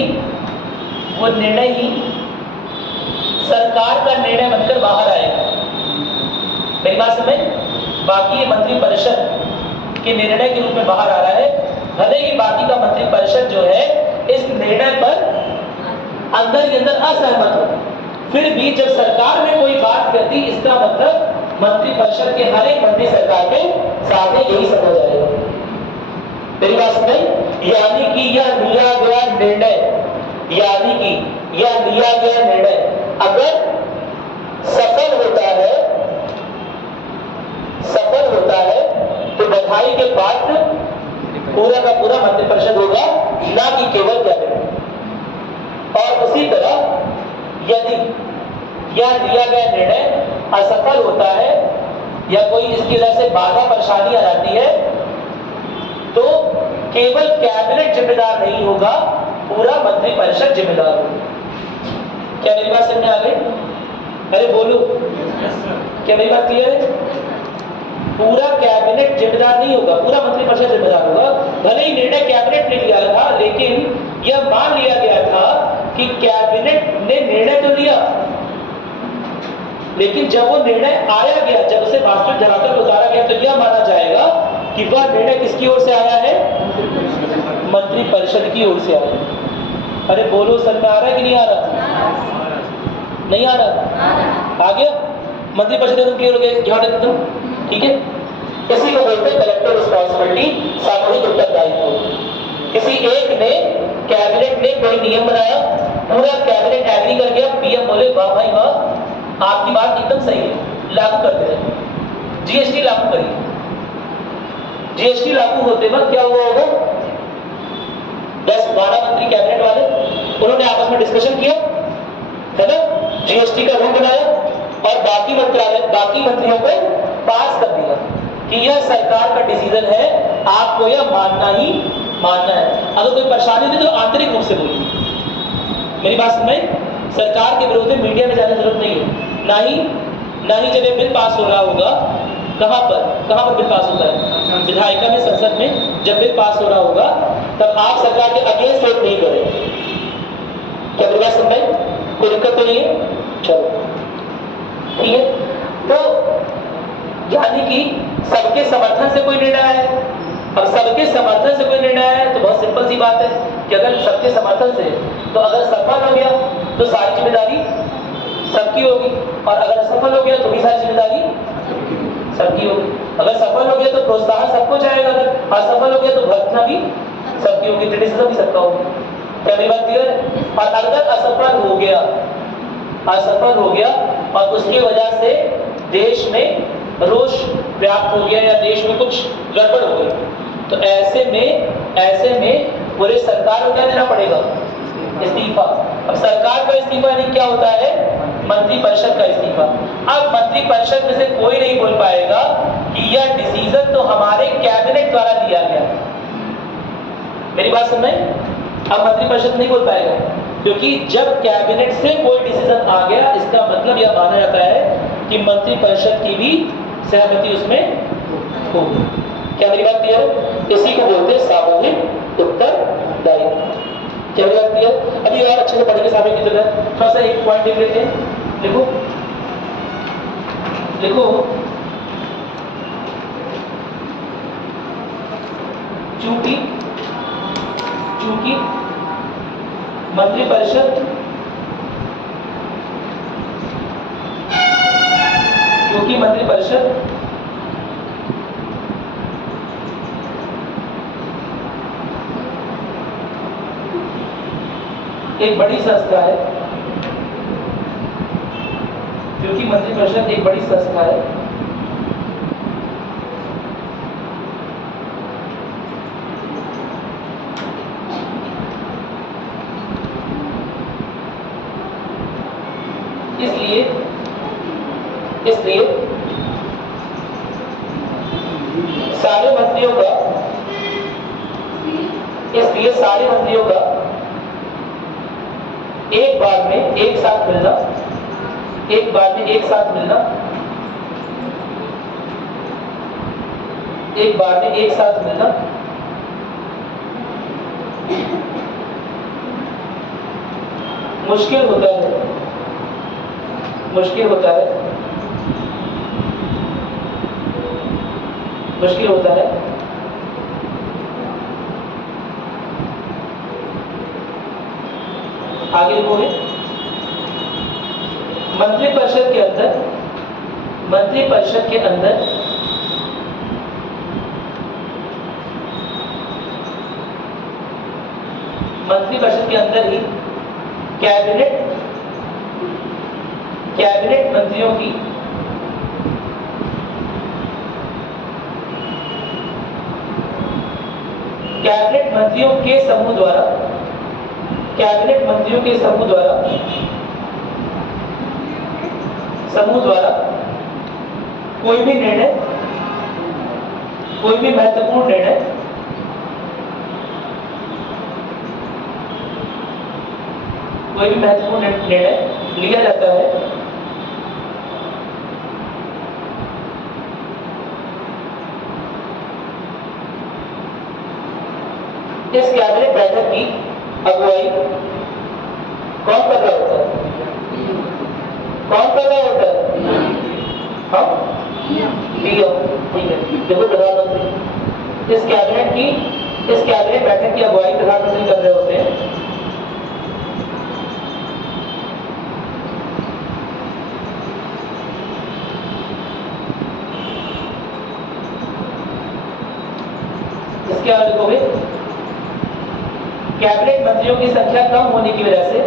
सरकार का निर्णय बनकर बाहर आएगा। मेरी बात समझ? बाकी मंत्रिपरिषद के निर्णय के रूप में बाहर आ रहा है, भले ही बाकी का मंत्रिपरिषद जो है इस निर्णय पर अंदर ही अंदर असहमत हो, फिर भी जब सरकार में कोई बात करती इसका मतलब मंत्रिपरिषद के हर एक मंत्री सरकार के सामने यही समझ आएगा। मेरी बात समझ? यानी कि यह लिया गया निर्णय अगर सफल होता है तो बधाई के पात्र पूरा का पूरा मंत्रिपरिषद होगा, ना कि केवल कैबिनेट। और उसी तरह यदि यह लिया गया निर्णय असफल होता है या कोई इसकी वजह से बाधा परेशानी आ जाती है तो केवल कैबिनेट जिम्मेदार नहीं होगा, पूरा मंत्रिपरिषद जिम्मेदार होगा। क्या मेरी बात समझ में आ गई? अरे बोलो, क्या मेरी बात क्लियर है? पूरा कैबिनेट जिम्मेदार नहीं होगा, पूरा मंत्रिपरिषद जिम्मेदार होगा। भले ही निर्णय कैबिनेट ने लिया था, लेकिन यह मान लिया गया था कि कैबिनेट ने निर्णय तो लिया, लेकिन जब वो निर्णय आया गया, जब उसे वास्तविक धरातल पर उतारा गया, तो यह माना जाएगा कि वह निर्णय किसकी ओर से आया है? मंत्रिपरिषद की ओर से आया है। अरे बोलो, समझ में आ रहा है कि नहीं आ रहा? नहीं आ रहा? आ गया? मंत्रिपरिषद एकदम क्लियर हो गया, ध्यान रखते तुम, ठीक है। इसी को बोलते हैं कलेक्टिव रिस्पॉन्सिबिलिटी, सामूहिक उत्तरदायित्व। किसी एक ने, कैबिनेट ने कोई नियम बनाया, पूरा कैबिनेट एग्री कर गया, पीएम बोले वाह भाई वाह, आपकी बात एकदम सही है, लागू करते रहे। जीएसटी लागू करिए। जीएसटी लागू होते वक्त क्या हुआ होगा? 10-12 मंत्री कैबिनेट वाले, उन्होंने आपस में डिस्कशन किया, है ना, जीएसटी का रूल बनाया और बाकी मंत्रियों को पास कर दिया कि यह सरकार का डिसीजन है, आपको यह मानना है। अगर कोई परेशानी थी तो आंतरिक रूप से बोलिए। मेरी बात समझ? सरकार के विरोध में मीडिया में जाने की जरूरत नहीं है, ना ही जब ये बिल पास हो रहा होगा। कहां पर बिल पास होता है? विधायिका में, संसद में जब बिल पास हो रहा होगा तब आप सरकार के अगेंस्ट वोट नहीं करें। क्या मेरी बात समझ? कोई दिक्कत तो नहीं है? चलो ठीक है। तो यानी कि सबके समर्थन से कोई निर्णय है। अब सबके समर्थन से कोई निर्णय है तो बहुत सिंपल सी बात है कि अगर सबके समर्थन से, तो अगर सफल हो गया तो सारी जिम्मेदारी सबकी होगी, और अगर असफल हो गया तो भी सारी जिम्मेदारी सबकी होगी। अगर सफल हो गया तो प्रोत्साहन सबको जाएगा, अगर असफल हो गया तो भर्तना भी सबकी होगी, क्रिटिसिज्म भी सबका होगा। क्या मेरी बात क्लियर है? और अगर असफल हो गया और उसकी वजह से देश में रोष व्याप्त हो गया या देश में कुछ गड़बड़ हो गई, तो ऐसे में पूरे सरकार को क्या देना पड़ेगा? इस्तीफा। अब सरकार का इस्तीफा यानी क्या होता है? मंत्रिपरिषद का इस्तीफा। अब मंत्रिपरिषद में से कोई नहीं बोल पाएगा कि यह डिसीजन तो हमारे कैबिनेट द्वारा लिया गया। मेरी बात समझ? अब मंत्रिपरिषद नहीं बोल पाएगा, क्योंकि जब कैबिनेट से कोई डिसीजन आ गया, इसका मतलब यह माना जाता है कि मंत्रिपरिषद की भी सहमति उसमें होगी। क्या मेरी बात क्लियर है? इसी को बोलते हैं सामूहिक उत्तरदायित्व। क्या मेरी बात क्लियर? अभी और अच्छे से पढ़ेंगे सामने की तरह, थोड़ा सा एक पॉइंट लिख लेते हैं। लिखो चूंकि मंत्रिपरिषद एक बड़ी संस्था है, क्योंकि मंत्रिपरिषद एक बड़ी संस्था है, इसलिए सारे मंत्रियों का एक बार में एक साथ मिलना, मुश्किल होता है। आगे लिखोगे, मंत्रिपरिषद के अंदर ही कैबिनेट मंत्रियों की कैबिनेट मंत्रियों के समूह द्वारा कोई भी महत्वपूर्ण निर्णय लिया जाता है। इस कैबिनेट बैठक की अगुवाई कौन कर रहा होता है? हाँ, ठीक है। देखो, प्रधानमंत्री इस कैबिनेट बैठक की अगुवाई प्रधानमंत्री कर रहे होते हैं। इसके आगे लिखोगे, कैबिनेट मंत्रियों की संख्या कम होने की वजह से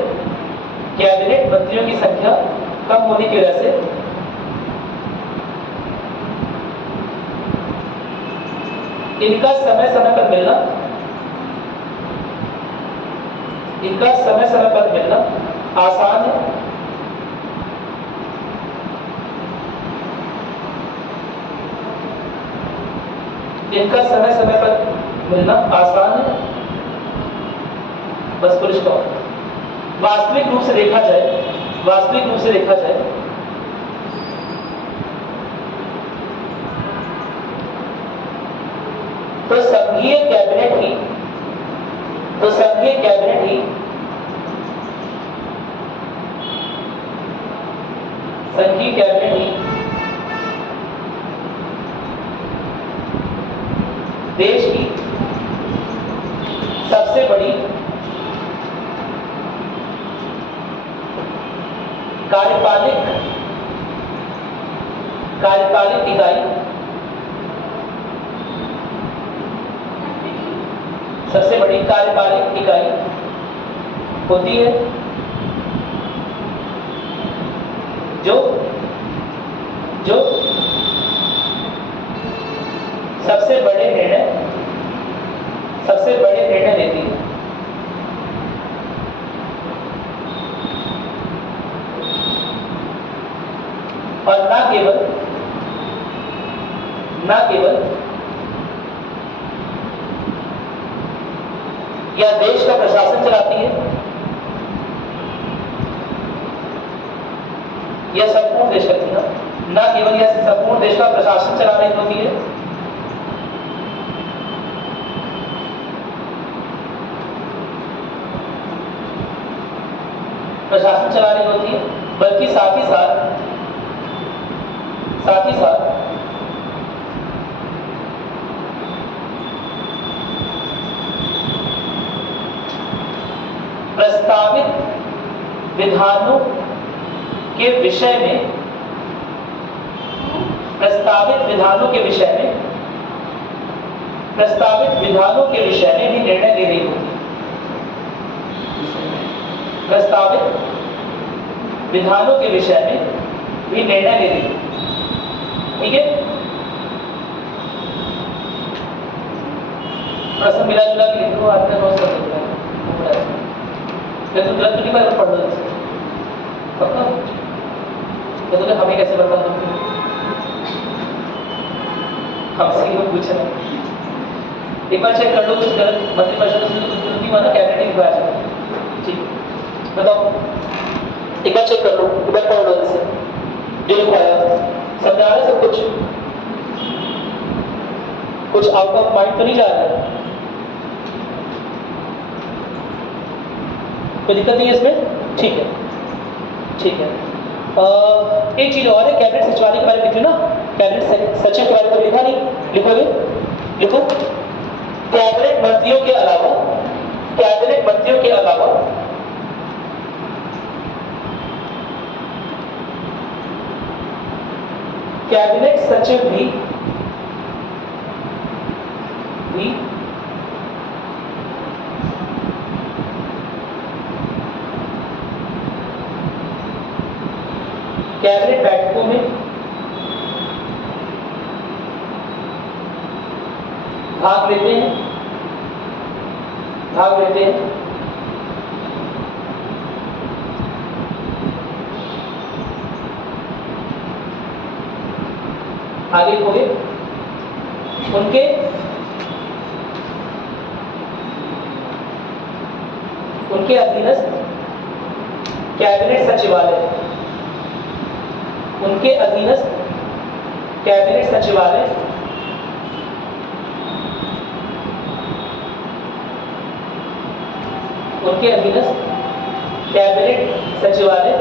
इनका समय समय पर मिलना आसान है। बस पुलिस का वास्तविक रूप से देखा जाए तो संघीय कैबिनेट ही देश की सबसे बड़ी कार्यपालिक इकाई होती है, जो सबसे बड़े निर्णय लेती है। और ना केवल यह देश का प्रशासन चलाती है, यह संपूर्ण देश का ना केवल यह संपूर्ण देश का प्रशासन चला रही होती है, बल्कि साथ ही साथ प्रस्तावित विधानों के विषय में भी निर्णय ले रही होती है। प्रस्तावित विधानों के विषय में भी निर्णय ले लेगी। ठीक है, थोड़ा सा मिला जुला के लिखो, आपने बहुत सब लिखा है, मैं तो गलत नहीं पढ़ लो पक्का, तो हमें कैसे पता, हमसे ही लोग पूछे एक बार चेक कर लो, कुछ गलत मंत्रिपरिषद में कुछ गलती हुआ ना, कैबिनेट ही लिखा है, ठीक बताओ, एक बार चेक कर लो, एक बार पढ़ लो जैसे जो लिखवाया, समझ आ रहा है सब कुछ आउट ऑफ माइंड तो नहीं जा रहा है, कोई दिक्कत नहीं है इसमें, ठीक है ठीक है। एक चीज और है, कैबिनेट सचिवालय के बारे में लिख लो ना, कैबिनेट सचिव के बारे में तो लिखा नहीं, लिखोगे, लिखो कैबिनेट मंत्रियों के अलावा, कैबिनेट मंत्रियों के अलावा कैबिनेट सचिव भी कैबिनेट बैठकों में भाग लेते हैं, आगे लिखोगे उनके अधीनस्थ कैबिनेट सचिवालय, उनके अधीनस्थ कैबिनेट सचिवालय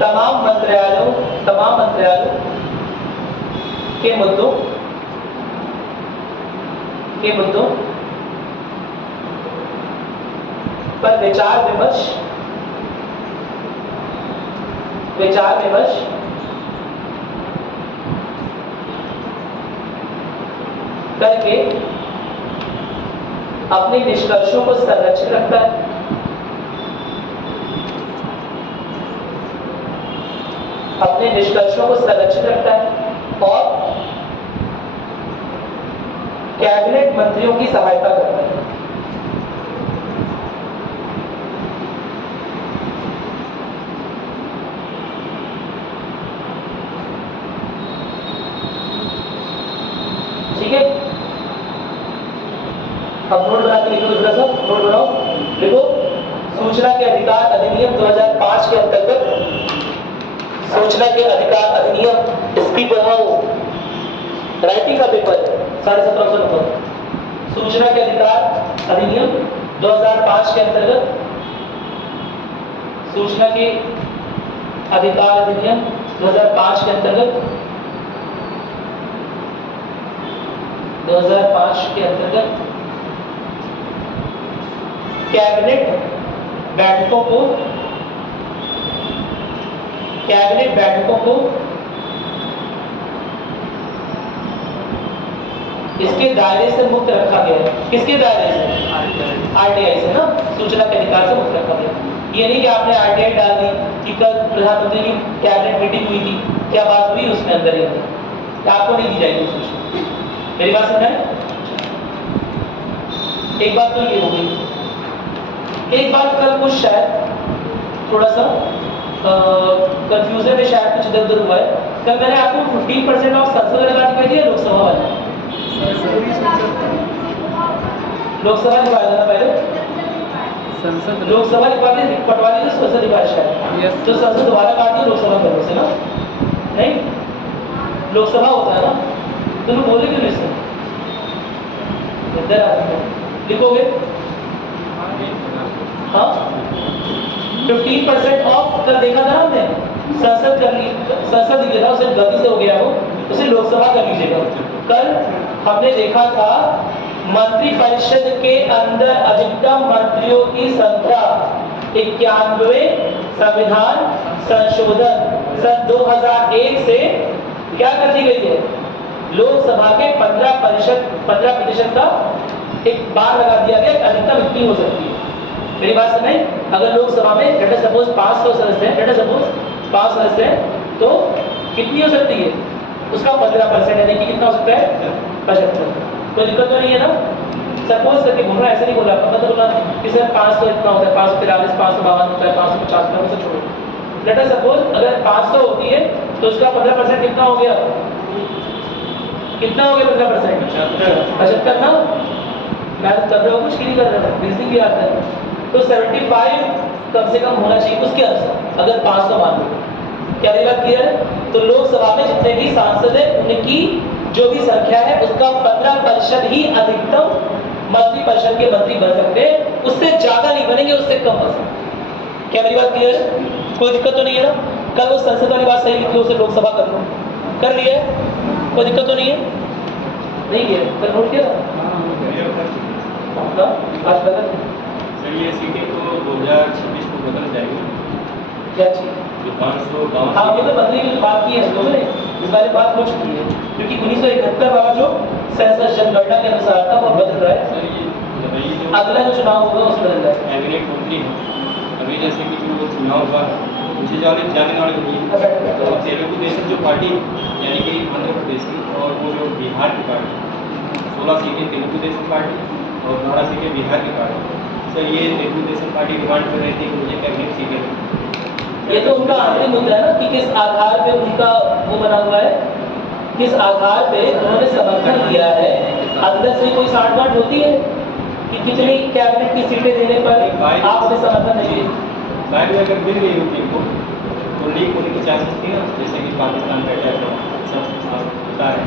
तमाम मंत्रालयों के मुद्दों पर विचार विमर्श करके अपने निष्कर्षों को संरक्षित रखता है, और कैबिनेट मंत्रियों की सहायता करता है। ठीक है, अब नोट बना के लिखो, थोड़ा सा नोट बनाओ, लिखो सूचना के अधिकार अधिनियम 2005 के अंतर्गत, सूचना के अधिकार अधिनियम, स्पीड बढ़ाओ, राइटिंग का पेपर 1750 नंबर, सूचना के अधिकार अधिनियम 2005 के अंतर्गत, सूचना के अधिकार अधिनियम 2005 के अंतर्गत, 2005 के अंतर्गत कैबिनेट बैठकों को इसके दायरे से मुक्त रखा गया है। किसके दायरे से? आरटीआई से ना, सूचना के अधिकार से मुक्त रखा गया। ये नहीं कि आपने आरटीआई डाल दी कि कल प्रधानमंत्री की कैबिनेट मीटिंग हुई थी, क्या बात हुई उसमें अंदर ही आपको नहीं दी जाएगी सूचना। मेरी बात समझ आए? एक बात तो ये हो गई। एक बात कल कुछ शायद थोड़ा सा कंफ्यूजन में शायद कुछ इधर उधर हुआ है। कल मैंने आपको 15% ऑफ संसद लगा दिखाई दिया, लोकसभा वाला लोकसभा दिखाया था पहले, संसद लोकसभा पटवा दी तो संसद दिखाया शायद, तो संसद दोबारा काट दी लोकसभा करने से ना, नहीं लोकसभा होता है ना, तो तुम बोले क्यों इसमें इधर आ लिखोगे, हाँ 15% ऑफ कल देखा था हमने, संसद कर ली, संसद लिखा था, उसे गलती से हो गया वो, उसे लोकसभा कर लीजिएगा। कल हमने देखा था मंत्रिपरिषद के अंदर अधिकतम मंत्रियों की संख्या 91वें संविधान संशोधन सन 2001 से क्या कर दी गई है, लोकसभा के 15% का एक बार लगा दिया गया, अधिकतम इतनी हो सकती है। मेरी बात समझ? अगर लोकसभा में लेट अस सपोज 500 सदस्य हैं, लेट अस सपोज 5 सदस्य हैं, तो कितनी हो सकती है? उसका 15% यानी कि कितना हो सकता है? 75। कोई दिक्कत तो नहीं है ना? सपोज करके बोल रहा, ऐसे नहीं बोला, मतलब बोला कि सर 500 इतना होता है, 543, 552 होता है, 550 होता है, वो सब छोड़ो। लेट अस सपोज अगर 500 होती है तो उसका 15% कितना हो गया? कितना हो गया 15%? 75 ना? मैथ कर रहे हो, कुछ नहीं कर रहे हो, रीजनिंग भी आता है। तो 75 कम से कम होना चाहिए उसके अनुसार, अगर 500 मान लो। क्या मेरी बात क्लियर है? तो लोकसभा में जितने भी सांसद हैं उनकी जो भी संख्या है उसका 15% ही अधिकतम मंत्री परिषद के मंत्री बन सकते हैं, उससे ज्यादा नहीं बनेंगे, उससे कम बन सकते। क्या मेरी बात क्लियर है? कोई दिक्कत तो नहीं है ना? कल वो संसद वाली बात सही लिखी, उसे लोकसभा कर लो, कर लिया है, कोई दिक्कत तो नहीं है? नहीं है, कल नोट किया आज बदल सर ये सीटें तो 2026 को बदल जाएगी। क्या चीज? जो 500 गाँव हाँ, ये तो बदलने की बात की है हम लोगों ने, इस बारे में बात हो चुकी है, क्योंकि 1971 वाला जो सेंसस जनगणना के अनुसार था वो बदल रहा है। सर ये बताइए जो अगला जो चुनाव होगा उसमें बदल रहा है। कैबिनेट मंत्री है, अभी जैसे कि जो चुनाव हुआ है मुझे जाने वाले नहीं है, तो तेलुगु देशम जो पार्टी यानी कि आंध्र प्रदेश की, और वो जो बिहार की पार्टी, 16 सीटें तेलुगु देशम पार्टी और 12 सीटें बिहार की पार्टी। सर ये तेलुगु देशम पार्टी डिमांड कर रही थी कि मुझे कैबिनेट सीटें, ये तो उनका आंतरिक मुद्दा है ना कि किस आधार पे उनका वो बना हुआ है, किस आधार पे उन्होंने समर्थन दिया है। अंदर से कोई साठ-गांठ होती है कि कितनी कैबिनेट की सीटें देने पर आपसे समर्थन नहीं है। शायद अगर मिल गई होती इनको तो लीक होने की चांसेस थी ना, जैसे कि पाकिस्तान का अटैक सब होता है,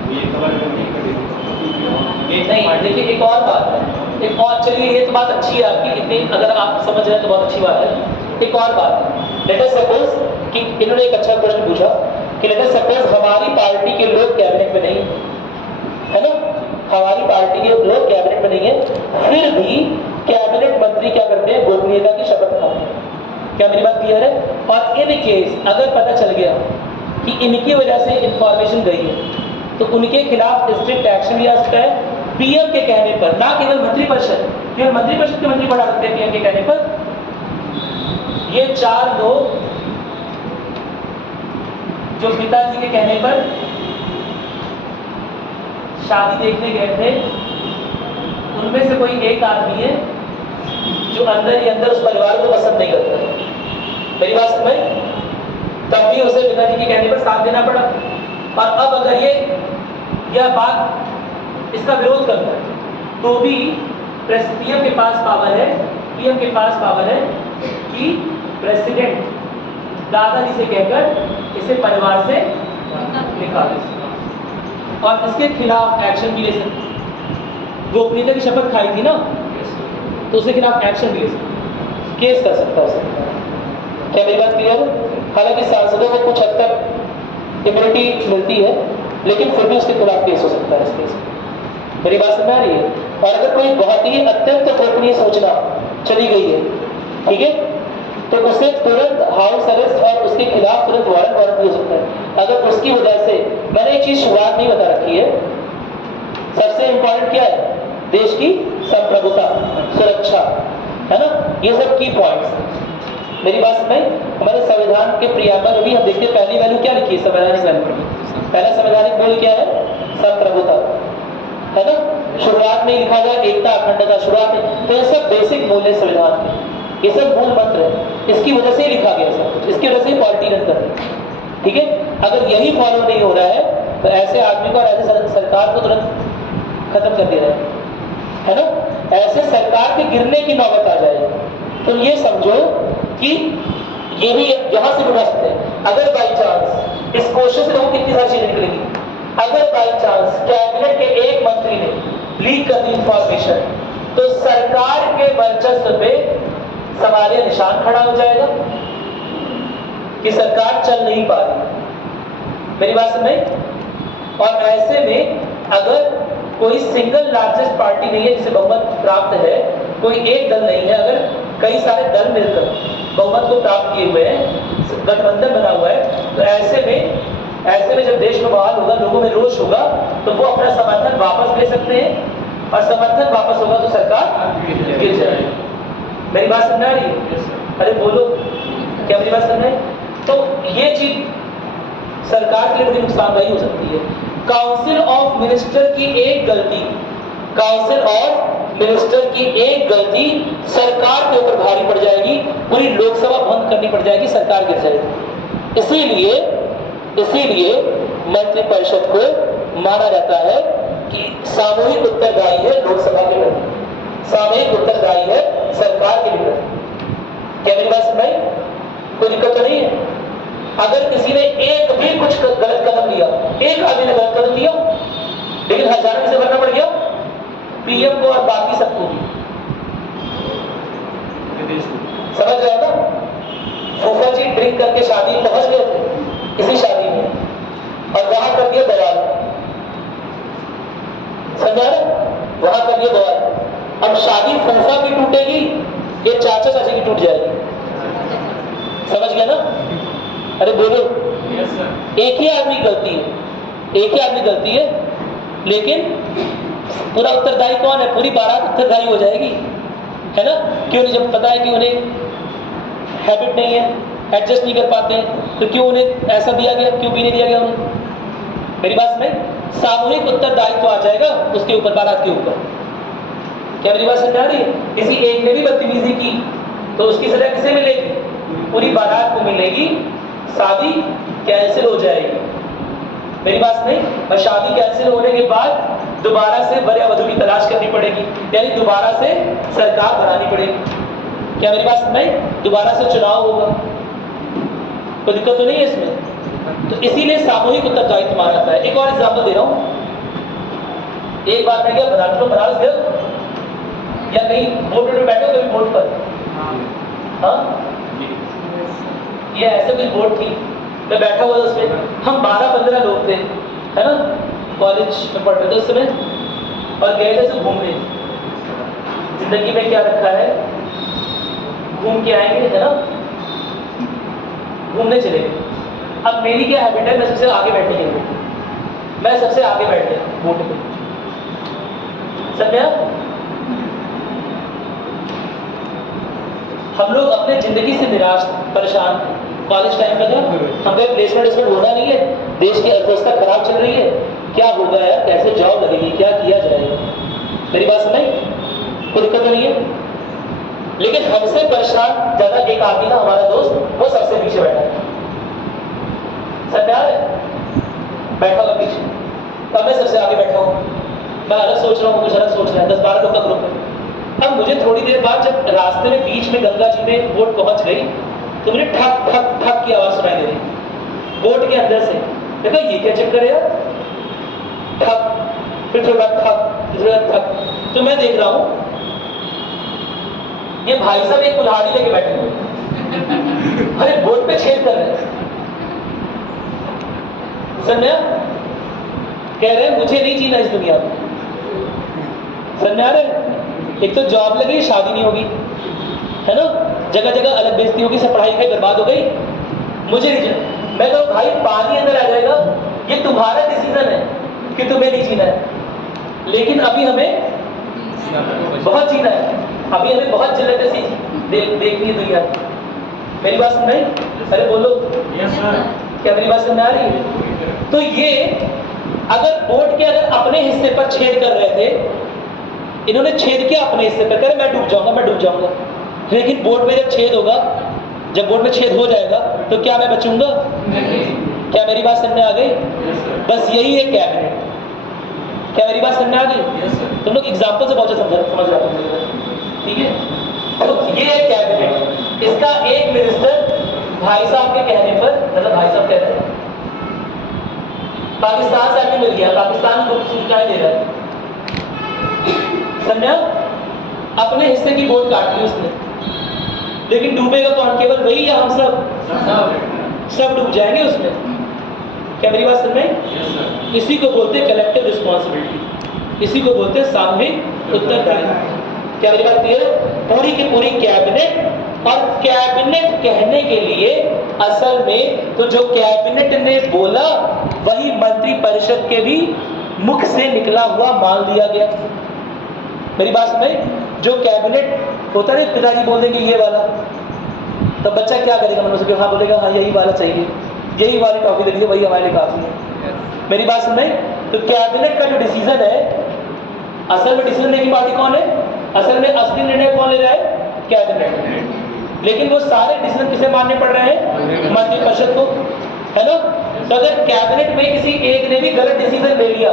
तो ये खबर अगर नहीं कर देती नहीं, देखिए एक और बात है, एक और, चलिए ये तो बात अच्छी है आपकी, इतनी अगर आप समझ रहे हैं तो बहुत अच्छी बात है। एक और बात, लेट अस सपोज कि इन्होंने एक अच्छा प्रश्न पूछा कि लेट अस सपोज हमारी पार्टी के लोग कैबिनेट में नहीं है ना, हमारी पार्टी के लोग कैबिनेट में नहीं है, फिर भी कैबिनेट मंत्री क्या करते हैं? गोपनीयता की शपथ खाते हैं। क्या मेरी बात क्लियर है? और इन केस अगर पता चल गया कि इनकी वजह से इंफॉर्मेशन गई है तो उनके खिलाफ स्ट्रिक्ट एक्शन लिया सकता है पीएम के कहने पर, ना केवल मंत्री परिषद, केवल मंत्री परिषद के मंत्री बढ़ा सकते हैं पीएम के कहने पर। ये 4 लोग जो पिताजी के कहने पर शादी देखने गए थे, उनमें से कोई एक आदमी है जो अंदर ही अंदर उस परिवार को पसंद नहीं करता। मेरी बात समझ? तब भी उसे पिताजी के कहने पर साथ देना पड़ा। और अब अगर यह बात इसका विरोध करता है तो भी पीएम के पास पावर है, पीएम के पास पावर है कि प्रेसिडेंट दादाजी से कहकर इसे परिवार से निकाले और इसके खिलाफ एक्शन भी ले सकते। गोपनीयता की शपथ खाई थी ना, तो उसके खिलाफ एक्शन भी ले सकते, केस कर सकता है उसे। क्या मेरी बात क्लियर है? हालांकि सांसदों को कुछ हद तक इम्यूनिटी मिलती है, लेकिन फिर भी उसके खिलाफ केस हो सकता है इस केस में। मेरी बात समझ आ रही है? और अगर कोई बहुत ही अत्यंत गोपनीय सूचना चली गई है, ठीक है, तो उसे तुरंत हाउस अरेस्ट और उसके खिलाफ तुरंत वारंट भी हो सकता है। अगर उसकी वजह से, मैंने एक चीज शुरुआत नहीं बता रखी है, सबसे इंपॉर्टेंट क्या है? देश की संप्रभुता, सुरक्षा, है ना, ये सब की पॉइंट्स। मेरी बात समझ? हमारे संविधान के प्रियम्बल में भी हम देखते हैं पहली वैल्यू क्या लिखी है संवैधानिक वैल्यू में? पहला संवैधानिक मूल्य क्या है? संप्रभुता, है ना। शुरुआत में लिखा गया एकता अखंडता, शुरुआत में, तो ये सब बेसिक मूल्य संविधान के, ये सब मूल मंत्र है, इसकी वजह से ही लिखा गया सब कुछ, इसकी वजह से ही पॉलिटी रन कर रही है, ठीक है। अगर यही फॉलो नहीं हो रहा है तो ऐसे आदमी को और ऐसे सरकार को तुरंत खत्म कर दिया है ना, ऐसे सरकार के गिरने की नौबत आ जाएगी। तो ये समझो कि ये भी यहां से बुला सकते हैं। अगर बाई चांस इस क्वेश्चन से देखो कितनी सारी चीजें निकलेंगी। अगर बाई चांस कैबिनेट के एक मंत्री ने लीक कर दी इंफॉर्मेशन, तो सरकार के वर्चस्व पे सवालिया निशान खड़ा हो जाएगा कि सरकार चल नहीं पा रही। मेरी बात समझ? और ऐसे में अगर कोई सिंगल लार्जेस्ट पार्टी नहीं है जिसे बहुमत प्राप्त है, कोई एक दल नहीं है, अगर कई सारे दल मिलकर बहुमत को प्राप्त किए हुए हैं, गठबंधन बना हुआ है, तो ऐसे में जब देश में बवाल होगा, लोगों में रोष होगा, तो वो अपना समर्थन वापस ले सकते हैं, और समर्थन वापस होगा तो सरकार गिर जाएगी। मेरी बात समझ आ रही है? अरे बोलो, क्या मेरी बात समझ आई? तो ये चीज सरकार के लिए बड़ी नुकसानदायी हो सकती है। काउंसिल ऑफ मिनिस्टर की एक गलती, काउंसिल ऑफ मिनिस्टर की एक गलती सरकार के ऊपर भारी पड़ जाएगी, पूरी लोकसभा बंद करनी पड़ जाएगी, सरकार गिर जाएगी। इसीलिए मंत्रिपरिषद को माना जाता है कि सामूहिक उत्तरदायी है लोकसभा के प्रति, सामूहिक उत्तरदायी है सरकार के प्रति। क्या मेरी बात सुनाई? कोई दिक्कत तो नहीं है? अगर किसी ने एक भी कुछ गलत कदम लिया, एक आदमी ने गलत कदम लिया, लेकिन हजारों से भरना पड़ गया पीएम को और बाकी सबको भी, समझ रहे हो ना? फूफा जी ड्रिंक करके शादी में पहुंच गए थे, इसी शादी में, और वहां कर दिया बवाल, समझा रहे? वहां कर दिया बवाल। अब शादी फूफा की टूटेगी, ये चाचा चाची की टूट जाएगी, समझ गया ना? अरे बोलो, एक ही आदमी गलती है, एक ही आदमी गलती है, लेकिन पूरा उत्तरदायी कौन है? पूरी बारात उत्तरदायी हो जाएगी, है ना? क्यों नहीं? जब पता है कि उन्हें हैबिट नहीं है, एडजस्ट नहीं कर पाते हैं, तो क्यों उन्हें ऐसा दिया गया, क्यों भी नहीं दिया गया उन्हें? मेरी बात सुने? सामूहिक उत्तरदायित्व आ जाएगा उसके ऊपर, बारात के ऊपर। क्या मेरी बात समझ आ रही है? किसी एक ने भी बदतमीजी की तो उसकी सजा किसे मिलेगी? पूरी बारात को मिलेगी, शादी कैंसिल हो जाएगी। मेरी बात नहीं? और शादी कैंसिल होने के बाद दोबारा से वर या वधू की तलाश करनी पड़ेगी, यानी दोबारा से सरकार बनानी पड़ेगी। क्या मेरी बात समझ? दोबारा से चुनाव होगा, कोई दिक्कत तो नहीं है इसमें? तो इसीलिए सामूहिक उत्तरदायित्व माना जाता है। एक और एग्जाम्पल दे रहा हूं। एक बात है, क्या बनारस गए या कहीं बोट पे बैठे हो, कभी बोट पर? हाँ, ये ऐसे कुछ बोट थी, मैं बैठा हुआ था उसमें, हम 12-15 लोग थे, है ना? कॉलेज में पढ़ते थे उस समय, और गए थे सब घूमने। जिंदगी में क्या रखा है, घूम के आएंगे, है ना? घूमने चले गए। अब मेरी क्या हैबिट है, मैं सबसे आगे बैठी हूँ, मैं सबसे आगे बैठ गया बोट पे, समझा? हम लोग अपने जिंदगी से निराश, परेशान, कॉलेज टाइम में हम कहीं प्लेसमेंट होना नहीं है, देश की अर्थव्यवस्था खराब चल रही है, क्या होगा यार, कैसे जॉब लगेगी, क्या किया जाएगा? मेरी बात सुनाई? कोई दिक्कत नहीं है? लेकिन हमसे परेशान ज्यादा एक आदमी था, हमारा दोस्त, वो सबसे पीछे बैठा है, समझा है? बैठा हुआ पीछे, तब मैं सबसे आगे बैठा हूँ, मैं अलग सोच रहा हूँ, कुछ अलग सोच रहा है, 10-12 लोग का ग्रुप है। अब मुझे थोड़ी देर बाद जब रास्ते में बीच में गंगा जी में बोट पहुंच गई, तो मुझे ठक ठक ठक की आवाज सुनाई दे रही बोट के अंदर से। देखो ये क्या चक्कर है यार, ठक, फिर थोड़ा ठक, थोड़ा ठक। तो मैं देख रहा हूं ये भाई साहब एक कुल्हाड़ी लेके बैठे हुए, अरे बोट पे छेद कर रहे हैं, समझा? कह रहे हैं मुझे नहीं जीना इस दुनिया में, समझा रहे? एक तो जॉब लगी, शादी नहीं होगी, है ना? जगह जगह अलग बेइज्जती होगी, सब पढ़ाई लिखाई बर्बाद हो गई, मुझे नहीं जीना। मैं कहूँ भाई पानी अंदर आ जाएगा, ये तुम्हारा डिसीजन है कि तुम्हें नहीं जीना है, लेकिन अभी हमें बहुत जीना है, अभी हमें बहुत जिल्लतें सी देखनी है दुनिया। मेरी बात सुन रही? अरे बोलो, क्या मेरी बात सुन आ रही है? तो ये अगर बोट के अगर अपने हिस्से पर छेद कर रहे थे, इन्होंने छेद किया अपने हिस्से पर, करे मैं डूब जाऊंगा, मैं डूब जाऊंगा, लेकिन बोट में जब छेद होगा, जब बोट में छेद हो जाएगा, तो क्या मैं बचूंगा? क्या मेरी बात समझ में आ गई? बस यही है कैबिनेट। क्या मेरी बात समझ में आ गई? तुम लोग एग्जाम्पल से बहुत समझ रहे हो, ठीक है? तो ये है कैबिनेट, इसका एक मिनिस्टर भाई साहब के कहने पर, मतलब भाई साहब कहते हैं पाकिस्तान से आगे मिल गया, पाकिस्तान को सूचनाएं दे रहा है, समझा? अपने हिस्से की बोट काट ली उसने, लेकिन डूबेगा कौन? केवल वही या हम सब डूब जाएंगे उसमें। क्या मेरी बात समझ में? इसी को बोलते हैं कलेक्टिव रिस्पॉन्सिबिलिटी, इसी को बोलते हैं सामूहिक उत्तरदायित्व। क्या मेरी बात क्लियर है? पूरी की पूरी कैबिनेट, और कैबिनेट कहने के लिए असल में तो जो कैबिनेट ने बोला वही मंत्रिपरिषद के भी मुख से निकला हुआ मान लिया गया। मेरी बात समझ? जो कैबिनेट होता है, पिताजी बोल देंगे ये वाला, तो बच्चा क्या करेगा? मन में हाँ बोलेगा हाँ यही वाला चाहिए, यही वाली टॉपिक दे दीजिए, वही हमारे लिए काफ़ी है। मेरी बात सुन रहे? तो कैबिनेट का जो डिसीजन है, असल में डिसीजन मेकिंग पार्टी कौन है? असल में असली निर्णय कौन ले रहा है? कैबिनेट। लेकिन वो सारे डिसीजन किसे मानने पड़ रहे हैं? मंत्रिपरिषद को, है ना? तो अगर कैबिनेट में किसी एक ने भी गलत डिसीजन ले लिया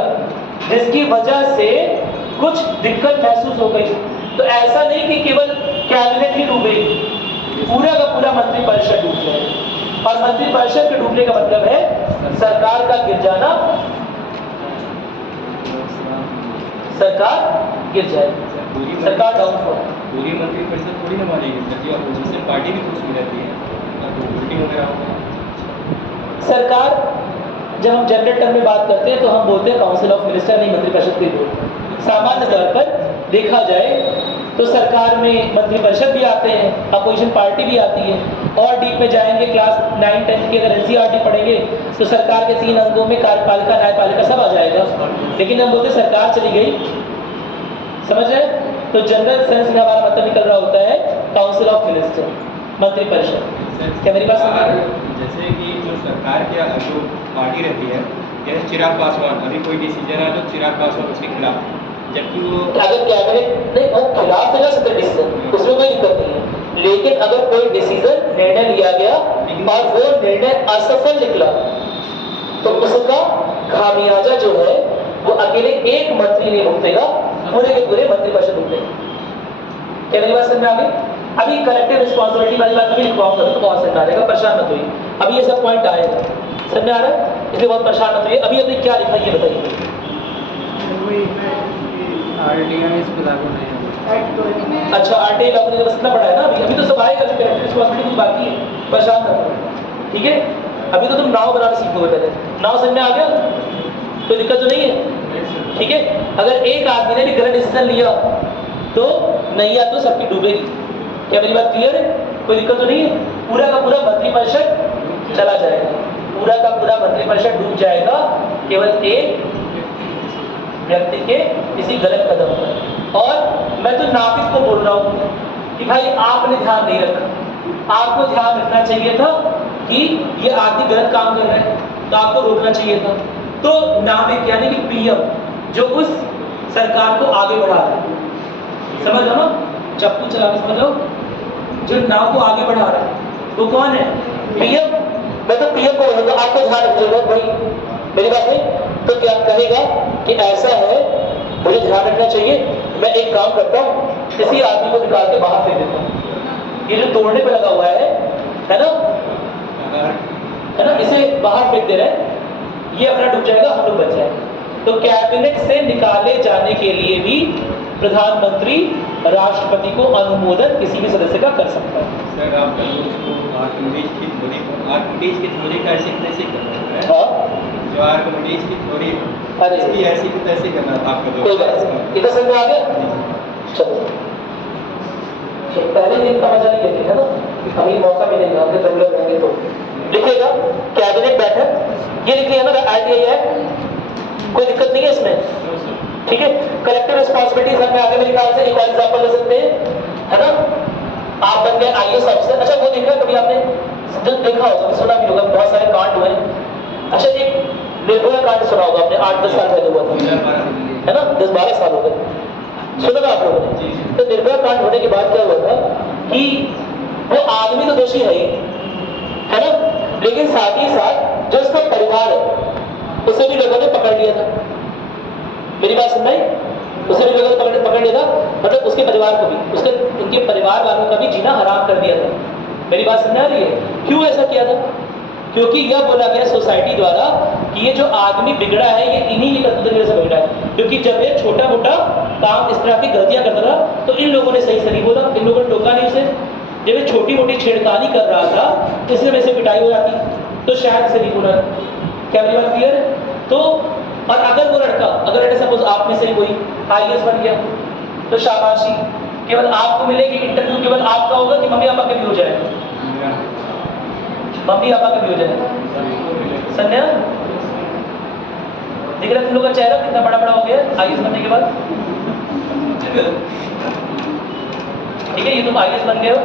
जिसकी वजह से कुछ दिक्कत महसूस हो गई, तो ऐसा नहीं कि केवल कैबिनेट ही डूबेगी, पूरा का पूरा मंत्रिपरिषद डूब जाएगा। और मंत्रिपरिषद के डूबने का मतलब है सरकार का गिर जाना, सरकार गिर जाएगी, सरकार डाउनफॉल। पूरी मंत्रिपरिषद थोड़ी ना मानेगी सर जी, अपोजिशन पार्टी भी तो उसमें रहती है, तो वोटिंग वगैरह होता है। सरकार, जब हम जनरल टर्म में बात करते हैं तो हम बोलते हैं काउंसिल ऑफ मिनिस्टर, नहीं मंत्रिपरिषद की बोलते। सामान्य तौर पर देखा जाए तो सरकार में मंत्रिपरिषद भी आते हैं, अपोजिशन पार्टी भी आती है, और डीप में जाएंगे क्लास 9-10 की अगर एनसीईआरटी पढ़ेंगे तो सरकार के 3 अंगों में कार्यपालिका, न्यायपालिका सब आ जाएगा। लेकिन हम बोलते सरकार चली गई, समझ रहे? तो जनरल सेंस में हमारा मतलब निकल रहा होता है काउंसिल ऑफ मिनिस्टर, मंत्रिपरिषद। क्या मेरी बात समझ रहे हैं? जैसे कि जो सरकार की जो पार्टी रहती है, जैसे चिराग पासवान, अभी कोई डिसीजन है तो चिराग पासवान उसके खिलाफ, जबकि वो अगर कैबिनेट नहीं, वो खिलाफ ले सकते डिसीजन, उसमें कोई दिक्कत नहीं है। लेकिन अगर कोई डिसीजन, निर्णय लिया गया और वो निर्णय असफल निकला, तो उसका खामियाजा जो है वो अकेले एक मंत्री नहीं भुगतेगा, पूरे के पूरे मंत्रिपरिषद भुगतेगा। क्या मेरी बात समझ में आ गई? अभी कलेक्टिव रिस्पॉन्सिबिलिटी वाली बात भी लिखवाऊंगा तो बहुत सरकार आएगा, परेशान मत होइए, अभी ये सब पॉइंट आएगा, समझ में आ रहा है? इसलिए बहुत परेशान मत होइए। अभी अभी क्या लिखा ये बताइए। अच्छा, आरटीआई लागू नहीं, बस इतना पढ़ा है ना अभी तो सब आएगा, कलेक्टिव रिस्पॉन्सिबिलिटी कुछ बाकी है, परेशान मत हो, ठीक है? अभी तो तुम नाव बनाना सीखोगे, पहले नाव समझ में आ गया, कोई दिक्कत तो नहीं है, ठीक है? अगर एक आदमी ने भी गलत डिसीजन लिया तो नैया तो सबकी डूबेगी। क्या मेरी बात क्लियर है? कोई दिक्कत तो नहीं है? पूरा का पूरा मंत्रिपरिषद चला जाएगा, पूरा का पूरा मंत्रिपरिषद डूब जाएगा केवल एक व्यक्ति के किसी गलत कदम पर। और मैं तो नाफिस को बोल रहा हूँ कि भाई आपने ध्यान नहीं रखा, आपको ध्यान रखना चाहिए था कि ये आदमी गलत काम कर रहा है, तो आपको रोकना चाहिए था। तो नाविक यानी कि पीएम जो उस सरकार को आगे बढ़ा रहा है, समझ लो ना, चप्पू चला समझ लो, जो नाव को आगे बढ़ा रहा है वो कौन है? पीएम। मैं तो पीएम को बोलूंगा आपको ध्यान रखिएगा भाई, मेरी बात नहीं तो क्या कहेगा कि ऐसा है, मुझे ध्यान रखना चाहिए, मैं एक काम करता हूँ, किसी आदमी को निकाल के बाहर फेंक देता हूँ, ये जो तोड़ने पे लगा हुआ है ना, है ना, इसे बाहर फेंक दे रहे हैं, ये अपना डूब जाएगा, हम लोग बच जाएंगे। तो कैबिनेट से निकाले जाने के लिए भी प्रधानमंत्री राष्ट्रपति को अनुमोदन किसी भी सदस्य का कर सकता है। सर आप आर्किमिडीज की थ्योरी का ऐसे कैसे करना है? हाँ, जो आर्किमिडीज की थ्योरी अरे इसकी ऐसी की तैसी करना था आपका, कोई बात नहीं, इधर समझ में आ गया? चलो, तो पहले दिन का मजा नहीं लेते है ना, अभी मौका मिलेगा, अगर जरूरत रहेंगे तो लिखेगा कैबिनेट बैठक, ये लिख लिया ना, आरटीआई है, कोई दिक्कत नहीं है इसमें, ठीक है? कलेक्टिव रिस्पॉन्सिबिलिटी में आगे मेरे ख्याल से एक और एग्जांपल ले सकते हैं, है ना? आप बन गए आईएएस ऑफिसर। अच्छा, वो देखा कभी आपने, देखा होगा, सुना भी होगा, बहुत सारे कांड हुए। अच्छा, एक निर्भया कांड सुना होगा आपने, 8-10 साल पहले हुआ था, है ना, 10-12 साल हो गए, सुना था आप लोगों ने? तो निर्भया कांड होने के बाद क्या हुआ था कि वो आदमी तो दोषी है ना, लेकिन साथ ही साथ जो उसका परिवार है उसे भी लोगों ने पकड़ लिया था। मेरी बात सुन रहे? उसे भी लोगों ने पकड़ लिया था, मतलब उसके परिवार को भी, उसके उनके परिवार वालों का भी जीना हराम कर दिया था। मेरी बात समझ आ रही है? क्यों ऐसा किया था? क्योंकि यह बोला गया सोसाइटी द्वारा कि ये जो आदमी बिगड़ा है ये इन्हीं की करतूतों की वजह से बिगड़ा है, क्योंकि जब ये छोटा मोटा काम इस तरह की गलतियां करता था तो इन लोगों ने सही से नहीं बोला, इन लोगों ने टोका नहीं उसे, जब ये छोटी मोटी छेड़खानी कर रहा था इसलिए वैसे पिटाई हो जाती, तो शायद इसे नहीं बोला। क्या मेरी बात क्लियर है? तो और अगर वो लड़का सपोज आप में से कोई आईएएस बन गया तो शाबाशी केवल आपको मिलेगी, इंटरव्यू केवल आपका होगा कि मम्मी पापा के भी हो जाएगा? मम्मी पापा के भी हो जाएगा। संध्या देख रहे तुम लोग का चेहरा कितना बड़ा बड़ा हो गया आईएएस बनने के बाद। ठीक है, ये तुम आईएएस बन गए हो,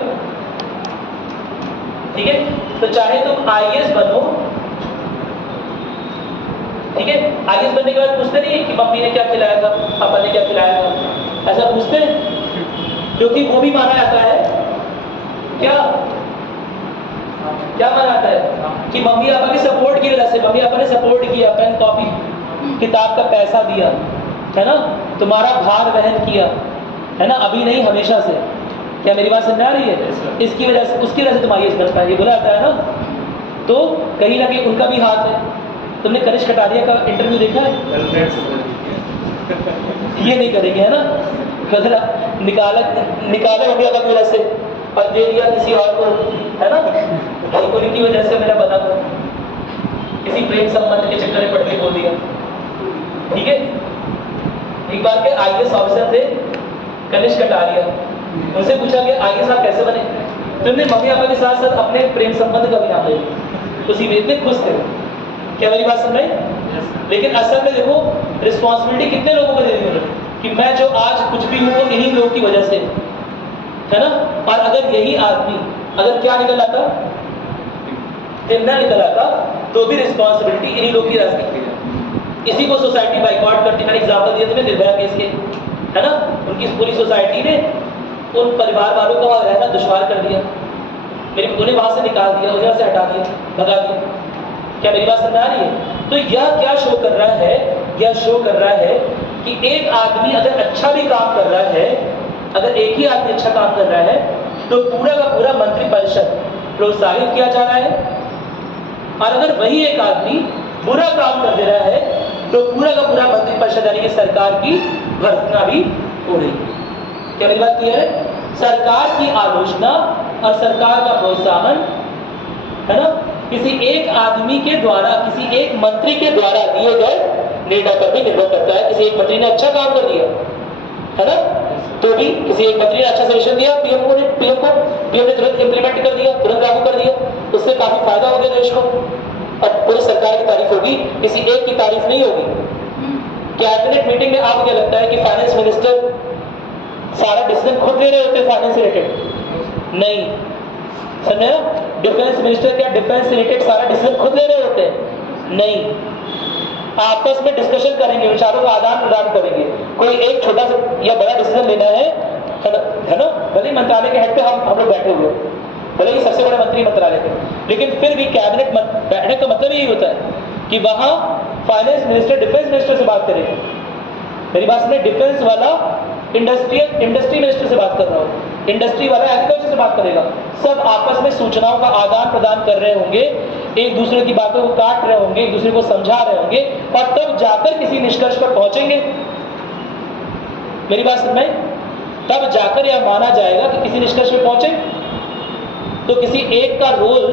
ठीक है, तो चाहे तुम आईएएस बनो, ठीक है, आईएएस बनने के बाद पूछते नहीं कि मम्मी ने क्या खिलाया था, पापा ने क्या खिलाया था, ऐसा पूछते हैं, क्योंकि वो भी माना जाता है क्या क्या माना जाता है कि मम्मी पापा की सपोर्ट की वजह से, मम्मी पापा ने सपोर्ट किया, पेन कॉपी किताब का पैसा दिया, है ना, तुम्हारा भार वहन किया, है ना, अभी नहीं हमेशा से। क्या मेरी बात समझ आ रही है? इसकी वजह से, उसकी वजह से तुम आईएएस बन पाए, ये बोला जाता है ना। तो कहीं ना कहीं उनका भी हाथ है। तुमने कनिष्क कटारिया का इंटरव्यू देखा है? ये नहीं करेंगे, है ना, बदला निकाला मम्मी पापा की वजह से और दे दिया किसी और को, है ना, उनकी वजह से मेरा बना, किसी प्रेम संबंध के चक्कर में पड़ के बोल दिया, ठीक है। एक बार के आईएएस ऑफिसर थे कनिष्क कटारिया, उनसे पूछा कि आईएएस आप कैसे बने, तो उन्होंने मम्मी पापा के साथ साथ अपने प्रेम संबंध का भी नाम ले लिया, उसी में इतने खुश थे। क्या मेरी बात समझ आई? लेकिन असल में देखो रिस्पॉन्सिबिलिटी कितने लोगों को दे दी उन्होंने कि मैं जो आज कुछ भी हूँ वो इन्हीं लोगों की वजह से, है ना। और अगर यही आदमी अगर क्या निकल आता, ना निकल आता, तो भी रिस्पॉन्सिबिलिटी इन्हीं लोगों की रह सकती है। इसी को सोसाइटी बाइकआउट करती, मैंने एग्जाम्पल दिया तुम्हें निर्भया केस के, है ना, उनकी पूरी सोसाइटी ने उन परिवार वालों को वहां रहना दुश्वार कर दिया, उन्हें वहां से निकाल दिया, उधर से हटा दिया, भगा दिया। क्या मेरी बात समझ आ रही है? तो यह क्या शो कर रहा है? यह शो कर रहा है कि एक आदमी अगर अच्छा भी काम कर रहा है, अगर एक ही आदमी अच्छा काम कर रहा है, तो पूरा का पूरा मंत्रिपरिषद प्रोत्साहित किया जा रहा है, और अगर वही एक आदमी बुरा काम कर दे रहा है, तो पूरा का पूरा मंत्रिपरिषद यानी कि सरकार की भर्त्सना भी हो रही है। क्या मेरी बात क्लियर है? सरकार की आलोचना और सरकार का प्रोत्साहन, है ना, किसी एक आदमी के द्वारा, किसी एक मंत्री के द्वारा दिए गए निर्णय पर भी निर्भर करता है। किसी एक मंत्री ने अच्छा काम कर दिया, है ना, तो भी किसी एक मंत्री ने अच्छा सजेशन दिया, पीएम ने तुरंत इंप्लीमेंट कर दिया, तुरंत लागू कर दिया, उससे काफी फायदा हो गया देश को, और पूरी सरकार की तारीफ होगी, किसी एक की तारीफ नहीं होगी। कैबिनेट मीटिंग में आपको क्या लगता है कि फाइनेंस मिनिस्टर सारा डिसीजन खुद ले रहे होते हैं फाइनेंस रिलेटेड? नहीं, समझे ना? डिफेंस मिनिस्टर क्या डिफेंस रिलेटेड सारा डिसीजन खुद ले रहे होते हैं? नहीं, आपस में डिस्कशन करेंगे, विचारों का आदान प्रदान करेंगे। कोई एक छोटा सा या बड़ा डिसीजन लेना है ना, भले ही मंत्रालय के हेड पे हम लोग बैठे हुए, भले ही सबसे बड़ा मंत्री मंत्रालय पे, लेकिन फिर भी कैबिनेट बैठने का मतलब यही होता है कि वहां फाइनेंस मिनिस्टर डिफेंस मिनिस्टर से बात करेगा। मेरी बात सुनिए, डिफेंस वाला इंडस्ट्री मिनिस्टर से बात कर रहा हूँ, इंडस्ट्री वाला एग्रीकल्चर से बात करेगा, सब आपस में सूचनाओं का आदान प्रदान कर रहे होंगे, एक दूसरे की बातों को काट रहे होंगे, एक दूसरे को समझा रहे होंगे, और तब जाकर किसी निष्कर्ष पर पहुंचेंगे। मेरी बात समझ में? तब जाकर यह माना जाएगा कि किसी निष्कर्ष पर पहुंचे। तो किसी एक का रोल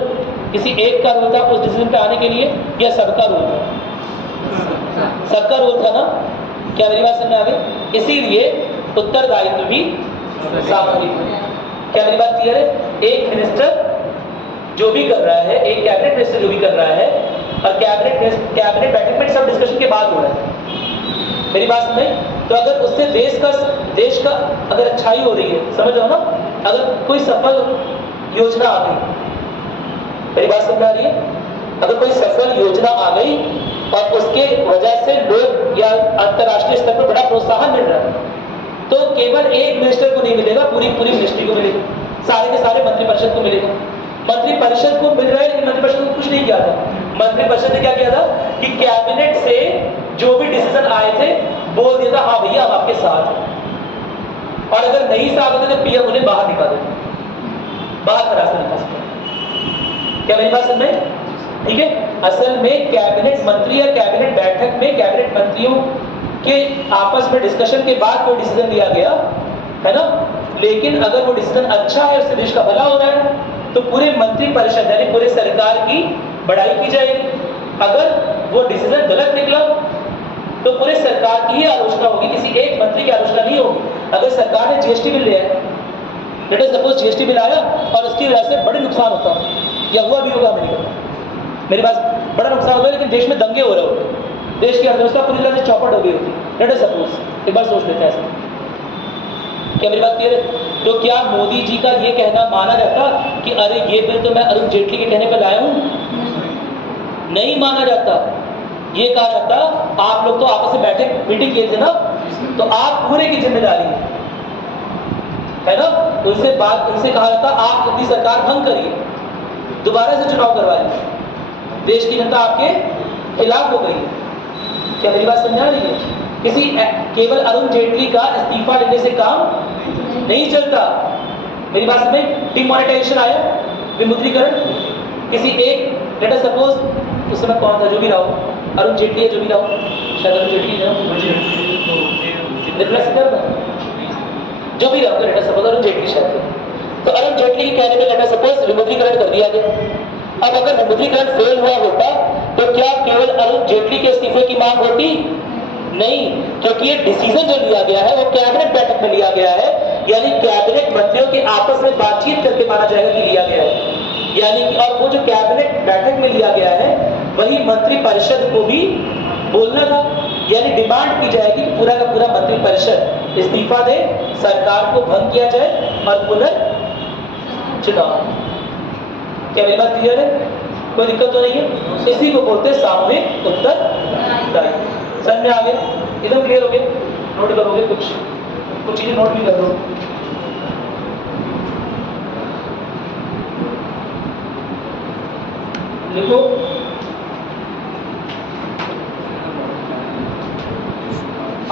था उस डिसीजन पे आने के लिए, या सबका रोल था? सबका रोल था ना। क्या मेरी बात समझ में आ गई? इसीलिए उत्तरदायित्व भी सामूहिक है। क्या मेरी बात क्लियर है? एक मिनिस्टर जो भी कर रहा है, एक कैबिनेट मिनिस्टर जो भी कर रहा है, और कैबिनेट बैठक में सब डिस्कशन के बाद हो रहा है। मेरी बात समझ? तो अगर उससे देश का अगर अच्छाई हो रही है, समझ रहे हो ना, अगर कोई सफल योजना आ गई, मेरी बात समझ आ रही है? अगर कोई सफल योजना आ गई और उसके वजह से लोग या अंतर्राष्ट्रीय स्तर पर बड़ा प्रोत्साहन मिल रहा है, तो केवल एक मिनिस्टर को नहीं मिलेगा, पूरी मिनिस्ट्री को मिलेगा, सारे के सारे मंत्रिपरिषद को मिलेगा। मंत्रिपरिषद को मिल रहा है, लेकिन मंत्रिपरिषद को कुछ नहीं किया था। मंत्रिपरिषद ने क्या किया था कि कैबिनेट से जो भी डिसीजन आए थे बोल दिया था, हाँ भैया हम आपके साथ हैं, और अगर नहीं साथ होते तो पीएम उन्हें बाहर निकाल देते, बाहर का रास्ता निकाल सकते। क्या मेरी बात समझ में? ठीक है। असल में कैबिनेट मंत्री या कैबिनेट बैठक में कैबिनेट मंत्रियों के आपस में डिस्कशन के बाद कोई डिसीजन लिया गया, है ना, लेकिन अगर वो डिसीजन अच्छा है, उससे देश का भला हो रहा है, तो पूरे मंत्रिपरिषद यानी पूरे सरकार की बड़ाई की जाएगी। अगर वो डिसीजन गलत निकला तो पूरे सरकार की ही आलोचना होगी, किसी एक मंत्री की आलोचना नहीं होगी। अगर सरकार ने जीएसटी बिल लिया है, late us suppose GST bill आया और उसकी वजह से बड़े नुकसान होता है, या हुआ भी होगा, मैं नहीं कहता, मेरी बात, बड़ा नुकसान होगा, लेकिन देश में दंगे हो रहे होते, देश की अर्थव्यवस्था पूरी तरह से चौपट हो गई होती, लेट अस सपोज, एक बार सोच लेते हैं ऐसा। क्या मेरी बात क्लियर है? तो क्या मोदी जी का ये कहना माना जाता कि अरे ये बिल तो मैं अरुण जेटली के कहने पर लाया हूं? नहीं माना जाता। ये कहा जाता आप लोग तो आपस में बैठे मीटिंग किए थे ना, तो आप पूरे की जिम्मेदारी है ना। उनसे कहा जाता आप अपनी सरकार भंग करिए, दोबारा से चुनाव करवाइए, देश की जनता आपके खिलाफ हो गई है। क्या मेरी बात समझा रही है? किसी केवल अरुण जेटली का इस्तीफा लेने से काम नहीं चलता। मेरी बात समझ? डिमोनेटाइजेशन आया, विमुद्रीकरण, किसी एक लेट अस सपोज उस समय कौन था, जो भी रहा हो, अरुण जेटली है, जो भी रहा हो, शायद अरुण जेटली जो भी रहा हो, late us suppose Arun Jaitley शायद थे। तो अरुण जेटली के कहने पे लेट अस सपोज विमुद्रीकरण कर दिया गया। अब अगर विमुद्रीकरण फेल हुआ होता तो क्या केवल अरुण जेटली के इस्तीफे की मांग होती? नहीं, क्योंकि ये डिसीजन जो लिया गया है वो कैबिनेट बैठक में लिया गया है, यानी कैबिनेट मंत्रियों के आपस में बातचीत करके माना जाएगा कि लिया गया है। यानी कि और वो जो कैबिनेट बैठक में लिया गया है वही मंत्री परिषद को भी बोलना था, यानी डिमांड की जाएगी पूरा का पूरा मंत्री परिषद इस्तीफा दे, सरकार को भंग किया जाए और पुनर्चुनाव। क्या मेरी बात क्लियर है? कोई दिक्कत तो नहीं है? इसी को बोलते हैं सामूहिक उत्तरदायित्व। समझ में आ गया? एकदम क्लियर हो गया? नोट करोगे कुछ चीजें नोट भी कर लो। देखो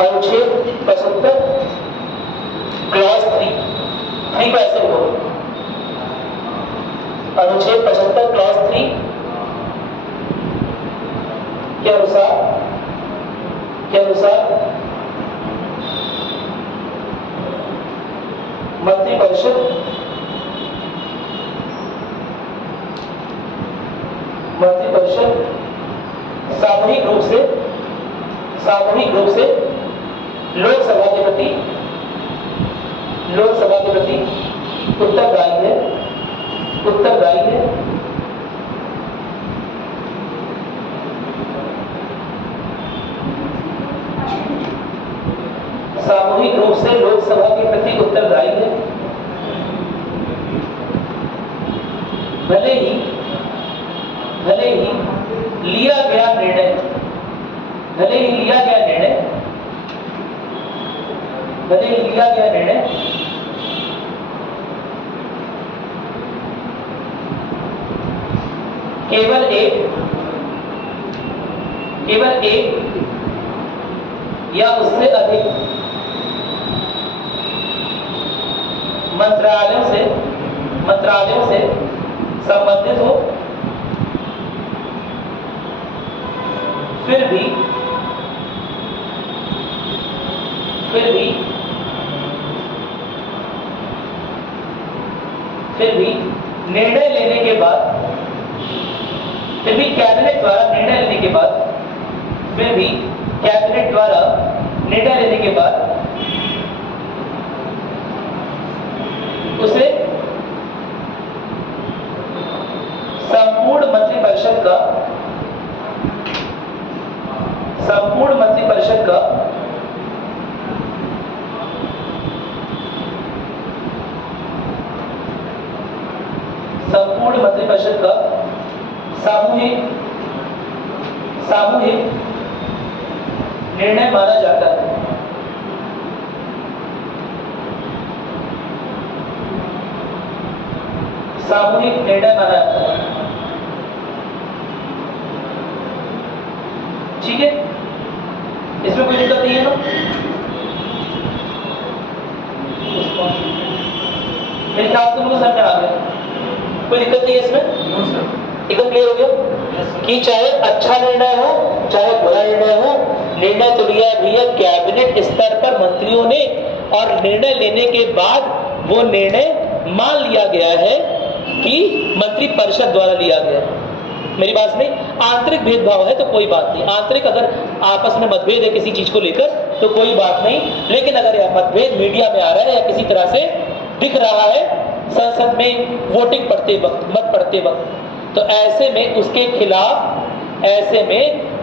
अनुच्छेद 75 क्लॉज 3 का ऐसे हो, अनुच्छेद 75 क्लॉज 3 के अनुसार मंत्री परिषद सामूहिक रूप से लोकसभा के प्रति उत्तरदायी है सामूहिक रूप से लोकसभा के प्रति उत्तरदायी है। भले ही लिया गया निर्णय केवल एक या उससे अधिक मंत्रालयों से संबंधित हो, फिर भी निर्णय लेने के बाद, कैबिनेट द्वारा निर्णय लेने के बाद उसे संपूर्ण मंत्री परिषद का सामूहिक निर्णय माना जाता है। ठीक है, इसमें कोई दिक्कत नहीं है ना? मेरे ख्याल से मुझे समझ में आ गया, कोई दिक्कत नहीं है इसमें? एकदम क्लियर हो गया कि चाहे अच्छा निर्णय हो चाहे बुरा निर्णय हो, निर्णय तो लिया भी है कैबिनेट स्तर पर मंत्रियों ने, और निर्णय लेने के बाद वो निर्णय मान लिया गया है कि मंत्री परिषद द्वारा लिया गया। मेरी बात नहीं, आंतरिक भेदभाव है तो कोई बात नहीं, आंतरिक अगर आपस में मतभेद है किसी चीज को लेकर तो कोई बात नहीं, लेकिन अगर यह मतभेद मीडिया में आ रहा है या किसी तरह से दिख रहा है संसद में वोटिंग पड़ते वक्त, मत पड़ते वक्त, तो ऐसे में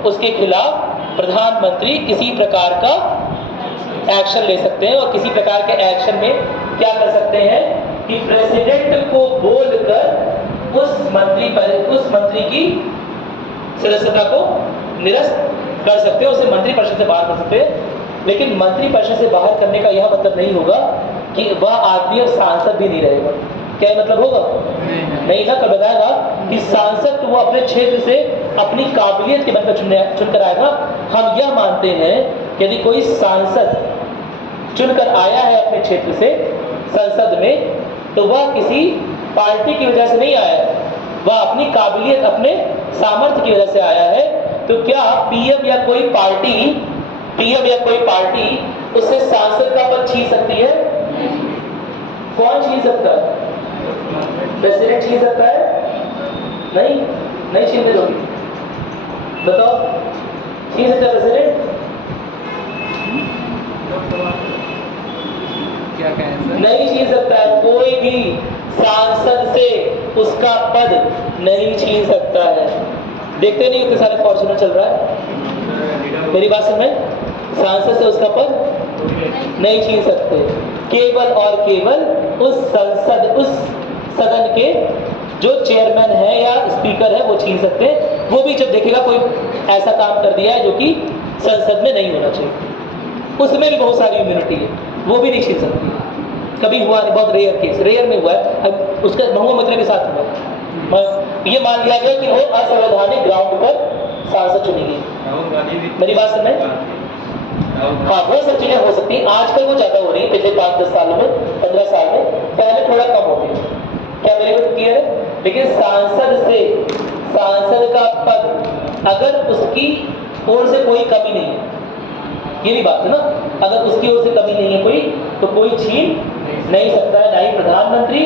उसके खिलाफ प्रधानमंत्री किसी प्रकार का एक्शन ले सकते हैं, और किसी प्रकार के एक्शन में क्या कर सकते हैं कि प्रेसिडेंट को बोलकर उस मंत्री की सदस्यता को निरस्त कर सकते हैं, उसे मंत्री परिषद से बाहर कर सकते हैं। लेकिन मंत्री परिषद से बाहर करने का यह मतलब नहीं होगा कि वह आदमी अब सांसद भी नहीं रहेगा। क्या मतलब होगा? नहीं ना। कल बताएगा कि सांसद वो अपने क्षेत्र से अपनी काबिलियत के बल पर चुनकर आएगा। हम यह मानते हैं कि यदि कोई सांसद चुनकर आया है अपने क्षेत्र से संसद में, तो वह किसी पार्टी की वजह से नहीं आया है, वह अपनी काबिलियत, अपने सामर्थ्य की वजह से आया है। तो क्या पीएम या कोई पार्टी उससे सांसद का पद छीन सकती है? कौन छीन सकता है? प्रेसिडेंट छीन सकता है? नहीं छीनने दोगी। बताओ, छीन सकता है प्रेसिडेंट? क्या कहें सर? नहीं छीन सकता है। कोई भी सांसद से उसका पद नहीं छीन सकता है। देखते नहीं इतने सारे फॉर्च्यूनर चल रहा है? मेरी बात समझ? सांसद से उसका पद नहीं छीन सकते। केवल और केवल उस सदन के जो चेयरमैन है या स्पीकर है वो छीन सकते हैं। वो भी जब देखेगा कोई ऐसा काम कर दिया है जो कि संसद में नहीं होना चाहिए, उसमें भी बहुत सारी इम्यूनिटी है, वो भी नहीं छीन सकती। कभी हुआ नहीं, बहुत रेयर में हुआ है। अब उसका महुआ मुद्रा के साथ हुआ, ये मान लिया गया कि वो असंवैधानिक ग्राउंड पर सांसद चुनी गई। मेरी बात समझ? हाँ, वो सब चीजें हो सकती हैं। आजकल वो ज्यादा हो रही है, पिछले 5-10 सालों में, 15 साल में। पहले थोड़ा कम होती है। क्या मेरे को क्लियर है? लेकिन सांसद का पद अगर उसकी ओर से कोई कमी नहीं है, ये भी बात है ना, अगर उसकी ओर से कमी नहीं है कोई, तो कोई छीन नहीं सकता है। ना ही प्रधानमंत्री,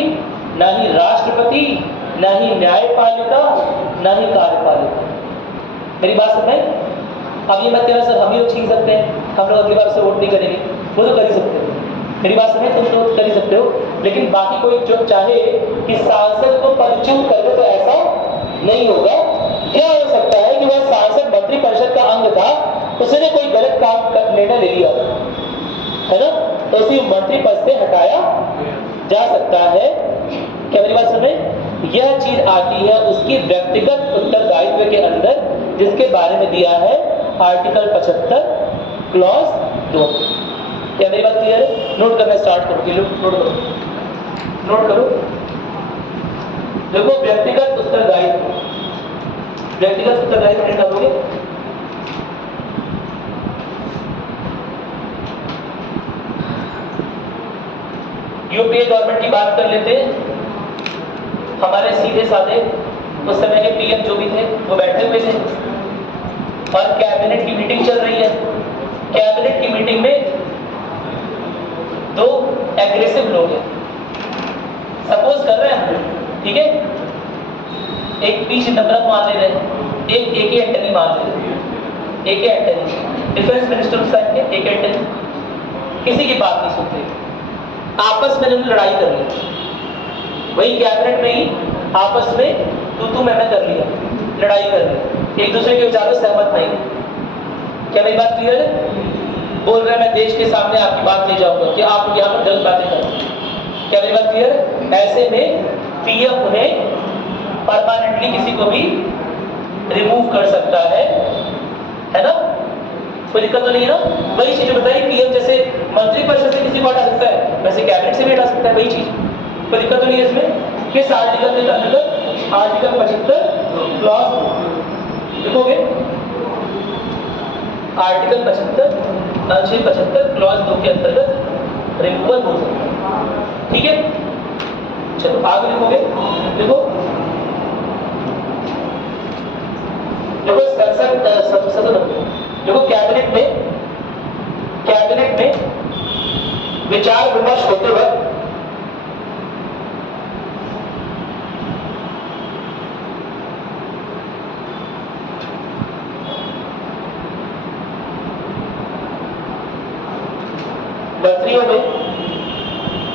ना ही राष्ट्रपति, ना ही न्यायपालिका, ना ही कार्यपालिका। मेरी बात समझ? अब ये मत कहना सर हम ही छीन सकते हैं, हम लोग अगली बार से वोट नहीं करेंगे। वो तो कर ही सकते हो। मेरी बात समझ? तुम तो कर ही सकते हो, लेकिन बाकी कोई जो चाहे कि सांसद को पदच्युत कर दे तो ऐसा नहीं होगा। क्या हो सकता है कि वह सांसद मंत्री परिषद का अंग था, उसने कोई गलत काम का निर्णय ले लिया है ना, तो उसी मंत्री पद से हटाया जा सकता है। क्या मेरी बात समझ? यह चीज आती है उसकी व्यक्तिगत उत्तरदायित्व के अंदर, जिसके बारे में दिया है आर्टिकल 75 क्लॉज 2। क्या मेरी बात क्लियर है? नोट करना स्टार्ट करो, नोट करो। देखो, व्यक्तिगत उत्तरदायित्व नहीं करोगे। यूपीए गवर्नमेंट की बात कर लेते हैं। हमारे सीधे साधे उस समय के पीएम जो भी थे वो बैठे हुए थे और कैबिनेट की मीटिंग चल रही है। कैबिनेट की मीटिंग में दो एग्रेसिव लोग हैं, सपोज कर रहे हैं, ठीक है, एक पी चिदंबरम मान ले रहे हैं, एक ए के एंटनी मान ले रहे हैं। ए के एंटनी डिफेंस मिनिस्टर उस टाइम के, ए के एंटनी किसी की बात नहीं सुनते, आपस में उन्होंने लड़ाई कर ली। वही कैबिनेट में ही आपस में तू मैं कर लिया, लड़ाई कर ली, एक दूसरे के विचारों से सहमत नहीं। क्या मेरी बात क्लियर है? बोल रहे मैं देश के सामने आपकी बात ले जाऊंगा कि आप यहाँ पर गलत बातें करें। क्या मेरी बात क्लियर है? ऐसे में पीएम उन्हें परमानेंटली किसी को भी रिमूव कर सकता है ना? कोई दिक्कत तो नहीं है ना? वही चीज बताइए, पीएम जैसे मंत्री परिषद से किसी को हटा सकता है, वैसे कैबिनेट से भी हटा सकता है, वही चीज। कोई दिक्कत तो नहीं है इसमें? किस आर्टिकल के अंतर्गत? आर्टिकल 75 क्लॉज लिखोगे, आर्टिकल 75 अनुच्छेद 75 क्लॉज 2 के अंतर्गत रिमूवल हो सकता है। ठीक है, चलो आगे लिखोगे। देखो देखो कैबिनेट में विचार विमर्श होते वक्त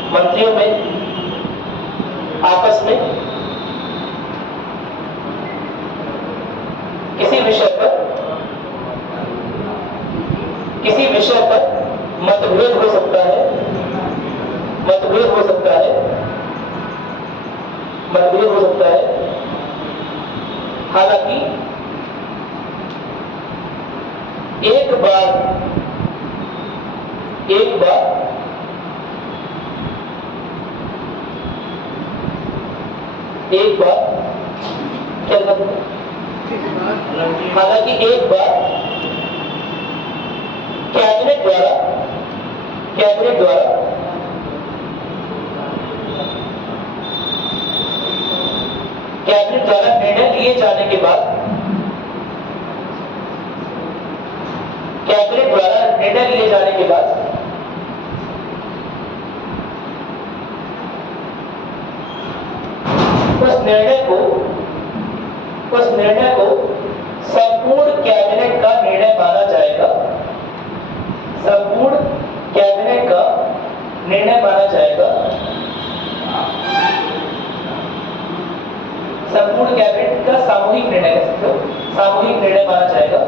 मंत्रियों में आपस में किसी विषय पर मतभेद हो सकता है, मतभेद हो सकता है, मतभेद हो सकता है। हालांकि एक बार क्या करते हैं? हालांकि एक बार कैबिनेट द्वारा निर्णय लिए जाने के बाद उस निर्णय को संपूर्ण कैबिनेट का निर्णय माना जाएगा, संपूर्ण कैबिनेट का निर्णय माना जाएगा, संपूर्ण कैबिनेट का सामूहिक निर्णय कह सकते हो, सामूहिक निर्णय माना जाएगा।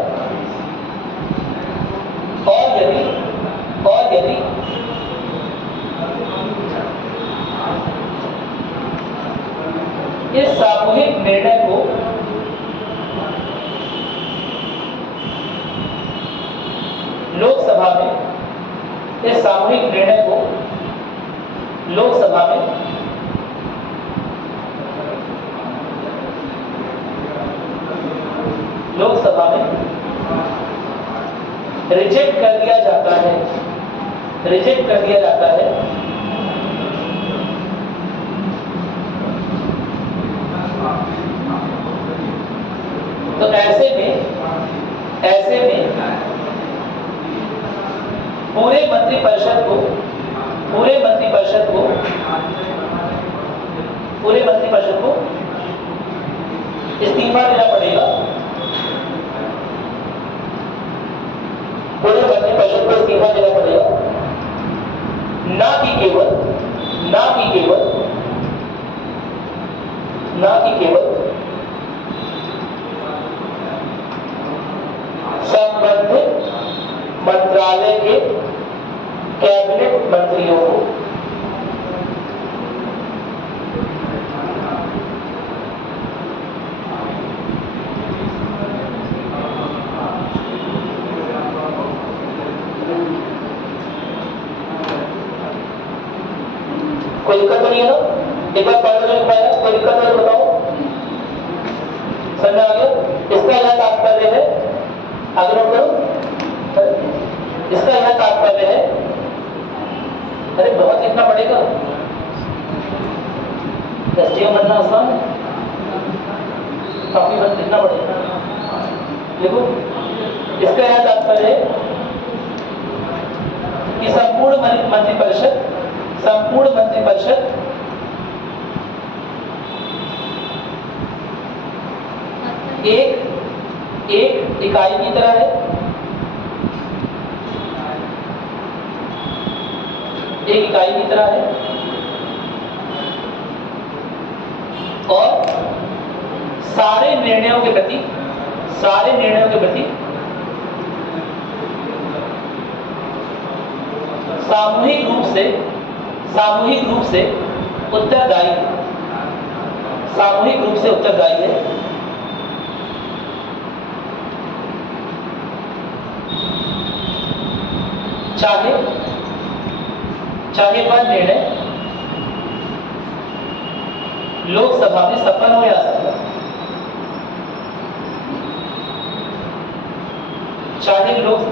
और यदि इस सामूहिक निर्णय को लोकसभा में रिजेक्ट कर दिया जाता है, तो ऐसे में पूरे मंत्रिपरिषद को इस्तीफा देना पड़ेगा। पूरे मंत्रिपरिषद को इस्तीफा देना पड़ेगा, ना कि केवल संबंधित मंत्रालय के कैबिनेट मंत्रियों को। कोई दिक्कत तो नहीं है ना? एक बार पढ़ लो, कोई दिक्कत है तो बताओ। समझ आ गया? इसका यह तात्पर्य है, आगे नोट करो, इसका यह तात्पर्य है, अरे बहुत लिखना पड़ेगा, एसडीएम बनना आसान है, काफी बात लिखना पड़ेगा। देखो, इसका यह तात्पर्य है कि संपूर्ण मंत्रिपरिषद एक इकाई की तरह है, और सारे निर्णयों के प्रति सामूहिक रूप से उत्तरदायी है। चाहे वह निर्णय लोकसभा में सफल हो या असफल,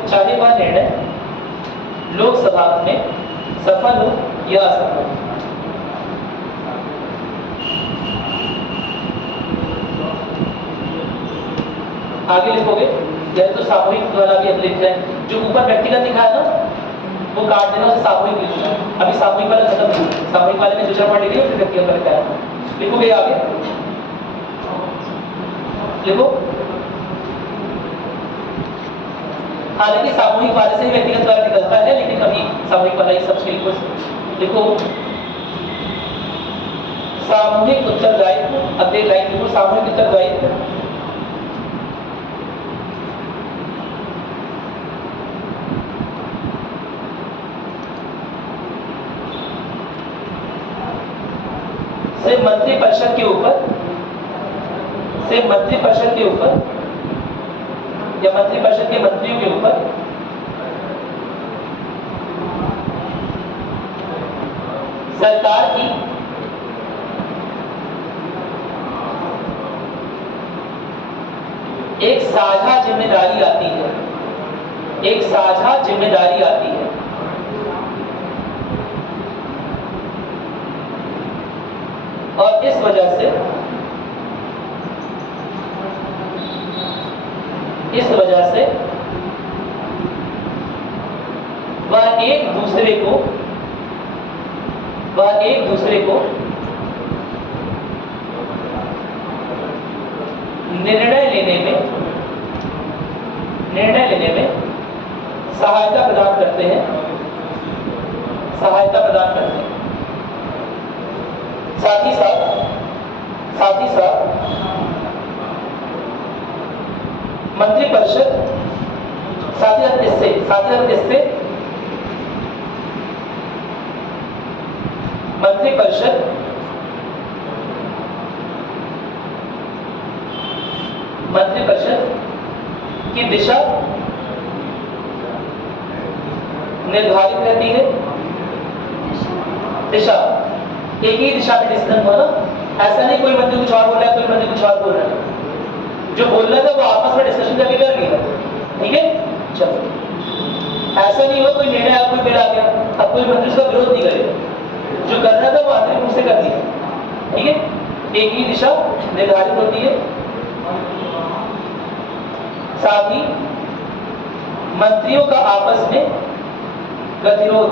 चाहे वह निर्णय लोकसभा में सफल हो या असफल। आगे लिखोगे, यह तो सामूहिक द्वारा भी लिख रहे हैं, जो ऊपर व्यक्तिगत लिखा है ना वो काट देना, उसे सामूहिक लिखना। अभी सामूहिक वाला खत्म हुआ, सामूहिक वाले में दूसरा पॉइंट लिखिए, फिर व्यक्तिगत वाला क्या है लिखोगे। आगे लिखो, हालांकि सामूहिक वाले से ही व्यक्तिगत वाला निकलता है, लेकिन अभी सामूहिक वाला ही सबसे लिखो। सामूहिक उत्तरदायित्व, अगले लाइन लिखो, सामूहिक उत्तरदायित्व से मंत्रिपरिषद के ऊपर या मंत्रिपरिषद के मंत्रियों के ऊपर सरकार की एक साझा जिम्मेदारी आती है, एक साझा जिम्मेदारी आती है। और इस वजह से वह एक दूसरे को निर्णय लेने में सहायता प्रदान करते हैं। साथ ही साथ मंत्रिपरिषद साथ ही साथ इससे मंत्रिपरिषद की दिशा निर्धारित रहती है। दिशा एक ही दिशा में डिस्कशन हुआ ना, ऐसा नहीं कोई मंत्री कुछ और बोल रहा है, कोई मंत्री कुछ और बोल रहा है। जो बोल रहा था वो आपस में डिस्कशन करके कर लिया, ठीक है। चलो, ऐसा नहीं हो कोई निर्णय आपको बिल आ गया, अब कोई मंत्री उसका विरोध नहीं करेगा, जो कर रहा था वो आंतरिक रूप से कर दिया, ठीक है। एक ही दिशा निर्धारित होती है। साथ ही मंत्रियों का आपस में गतिरोध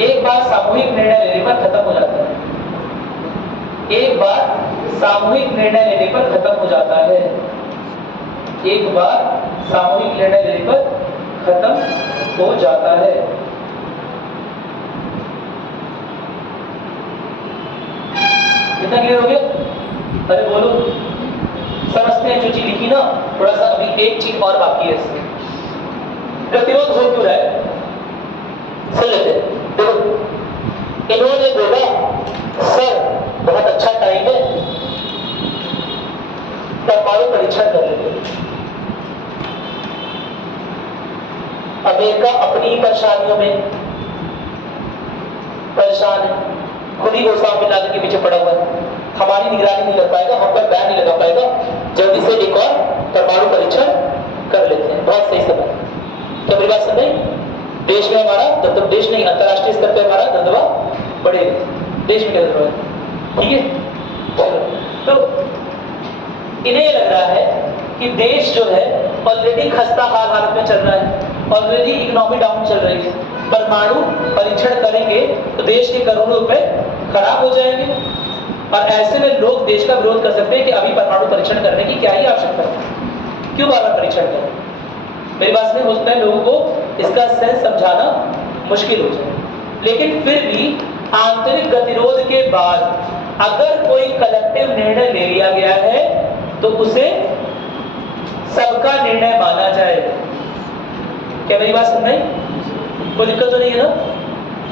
एक बार सामूहिक निर्णय लेने पर खत्म हो जाता है। एक बार सामूहिक निर्णय लेने पर खत्म हो जाता है। एक बार सामूहिक निर्णय लेने पर खत्म हो जाता है। इतना क्लियर हो गया? अरे बोलो, समझते हैं जो चीज लिखी ना, थोड़ा सा अभी एक चीज और बाकी है इसमें। गतिरोध हो क्यों रहा है, सुन लेते हैं। देखो, इन्होंने बोला सर बहुत अच्छा टाइम है, परमाणु परीक्षण कर लेते। अमेरिका अपनी परेशानियों में परेशान है, खुद ही घोषणा बिन लादेन के पीछे पड़ा हुआ है, हमारी निगरानी नहीं कर पाएगा, हम पर बैन नहीं लगा पाएगा, जल्दी से एक और परमाणु परीक्षण कर लेते हैं। बहुत सही समय, क्या मेरी बात समझ? देश में हमारा दबदबा, देश नहीं अंतरराष्ट्रीय स्तर पर हमारा दबदबा बढ़े, देश में क्या दबदबा है, ठीक है। तो इन्हें ये लग रहा है कि देश जो है ऑलरेडी खस्ता हालत में चल रहा है, ऑलरेडी इकोनॉमी डाउन चल रही है, परमाणु परीक्षण करेंगे तो देश के करोड़ों रुपए खराब हो जाएंगे। और ऐसे में लोग देश का विरोध कर सकते हैं कि अभी परमाणु परीक्षण करने की क्या ही आवश्यकता है, क्यों बार-बार परीक्षण करें। मेरी बात में हो सकता है लोगों को इसका सेंस समझाना मुश्किल हो जाए, लेकिन फिर भी आंतरिक गतिरोध के बाद अगर कोई कलेक्टिव निर्णय ले लिया गया है तो उसे सबका निर्णय माना जाए। क्या मेरी बात समझ आई? कोई दिक्कत तो नहीं है ना?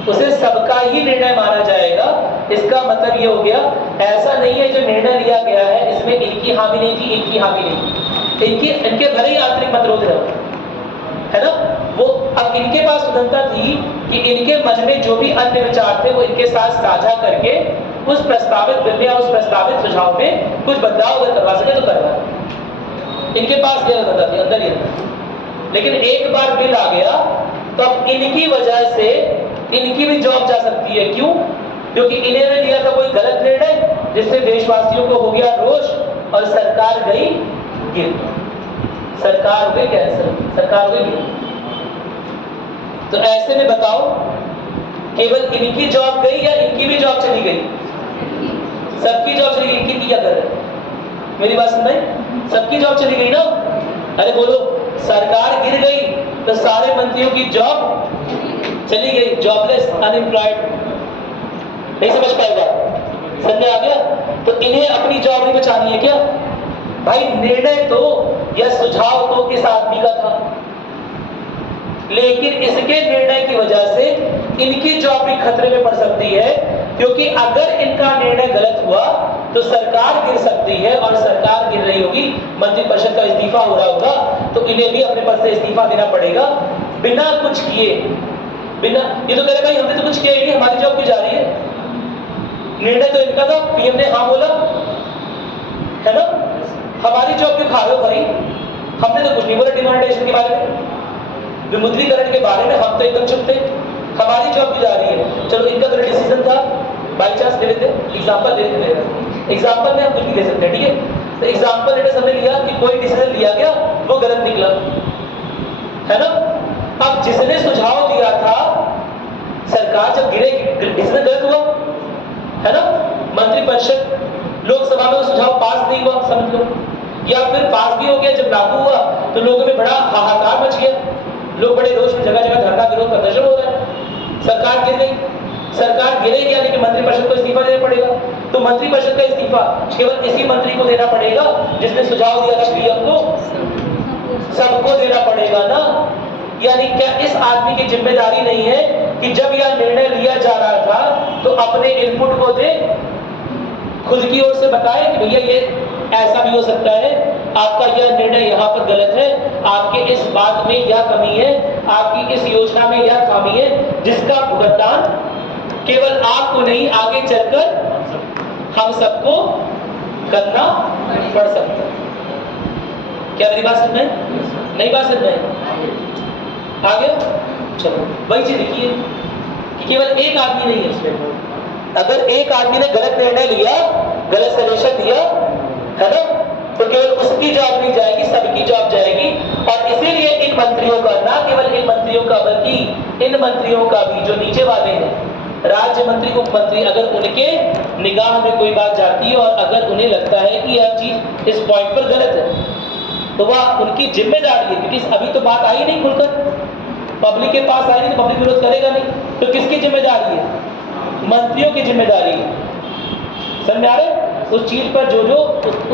उसे सबका ही निर्णय माना जाएगा। इसका मतलब ये हो गया, ऐसा नहीं है जो निर्णय लिया गया है इसमें इनकी हामी नहीं थी, इनकी हामी नहीं थी, इनके भले ही आंतरिक मतभेद रहे, है ना। वो अब इनके पास स्वतंत्रता थी कि इनके मन में जो भी अन्य विचार थे वो इनके साथ साझा करके उस प्रस्तावित बिल या उस प्रस्तावित सुझाव में कुछ बदलाव अगर करवा सके तो करवा, इनके पास ये स्वतंत्रता थी अंदर ही अंदर। लेकिन एक बार बिल आ गया तो अब इनकी वजह से इनकी भी जॉब जा सकती है। क्यों? क्योंकि इन्होंने लिया था कोई गलत निर्णय जिससे देशवासियों को हो गया रोष और सरकार गई गिर, सरकार हो गई कैंसर, सरकार हो गई गिर। तो ऐसे में बताओ केवल इनकी जॉब गई या इनकी भी जॉब चली गई? सबकी जॉब चली गई। इनकी क्या कर रहे? मेरी बात सुन रहे? सबकी जॉब चली गई ना। अरे बोलो, सरकार गिर गई तो सारे मंत्रियों की जॉब चली गई, जॉबलेस, अनएम्प्लॉयड। नहीं समझ पाएगा? समझ में आ गया? तो इन्हें अपनी जॉब नहीं बचानी है क्या भाई? निर्णय तो या सुझाव तो इस आदमी का था, लेकिन इसके निर्णय की वजह से इनकी जॉब भी खतरे में पड़ सकती है। क्योंकि अगर इनका निर्णय गलत हुआ तो सरकार गिर सकती है, और सरकार गिर रही होगी, मंत्रिपरिषद का इस्तीफा हो रहा होगा, तो इन्हें भी अपने पद से इस्तीफा देना पड़ेगा बिना कुछ किए। बिना, ये तो कह रहे भाई हमने तो कुछ किया ही नहीं, हमारी जॉब क्यों जा रही है? निर्णय तो इनका था, पीएम ने हाँ बोला है ना, हमारी जॉब क्यों खा रहे हो भाई? हमने तो कुछ नहीं बोला डिमोनेटाइजेशन के बारे में, विमुद्रीकरण के बारे में हम तो एकदम चुप थे, हमारी जॉब की जा रही है। चलो इनका तो डिसीजन था, बाई चांस ले लेते, एग्जाम्पल ले लेते, एग्जाम्पल में हम कुछ नहीं ले सकते, ठीक है? तो एग्जाम्पल लेने समय लिया कि कोई डिसीजन लिया गया वो गलत निकला, है ना? अब जिसने सुझाव दिया था, सरकार जब गिरेगी, डिसीजन गलत हुआ, है ना? मंत्रिपरिषद लोकसभा में वो सुझाव पास नहीं हुआ, समझ लो, या फिर पास भी हो गया, जब लागू हुआ तो लोगों में बड़ा हाहाकार मच गया, लोग बड़े रोष में जगह जगह धरना विरोध प्रदर्शन हो रहा है। सरकार गिर गई, सरकार गिरेगी यानी कि मंत्रिपरिषद को इस्तीफा देना पड़ेगा। तो मंत्रिपरिषद का इस्तीफा केवल इसी मंत्री को देना पड़ेगा जिसने सुझाव दिया था पीएम को, सबको देना पड़ेगा ना? यानी क्या इस आदमी की जिम्मेदारी नहीं है कि जब यह निर्णय लिया जा रहा था तो अपने इनपुट को दे, खुद की ओर से बताए कि भैया ये ऐसा भी हो सकता है, आपका यह निर्णय यहाँ पर गलत है, आपके इस बात में यह कमी है, आपकी इस योजना में यह खामी है, जिसका भुगतान केवल आपको नहीं आगे चलकर हम सबको करना पड़ सकता है। क्या मेरी बात समझ में? नहीं बात समझ में? आ गया? चलो वही चीज देखिए कि केवल एक आदमी नहीं है इसमें, अगर एक आदमी ने गलत निर्णय लिया, गलत सजेशन दिया, है ना, तो केवल उसकी जॉब नहीं जाएगी, सबकी जॉब जाएगी। और इसीलिए इन मंत्रियों का, ना केवल इन मंत्रियों का बल्कि इन मंत्रियों का भी जो नीचे वाले हैं, राज्य मंत्री, उप मंत्री, अगर उनके निगाह में कोई बात जाती है और अगर उन्हें लगता है कि यह चीज इस पॉइंट पर गलत है, तो वह उनकी जिम्मेदारी है, क्योंकि अभी तो बात आई नहीं खुलकर, पब्लिक के पास आई नहीं तो पब्लिक विरोध करेगा नहीं, तो किसकी जिम्मेदारी है? मंत्रियों की जिम्मेदारी है। समझ में आ रहा है? उस चीज पर जो जो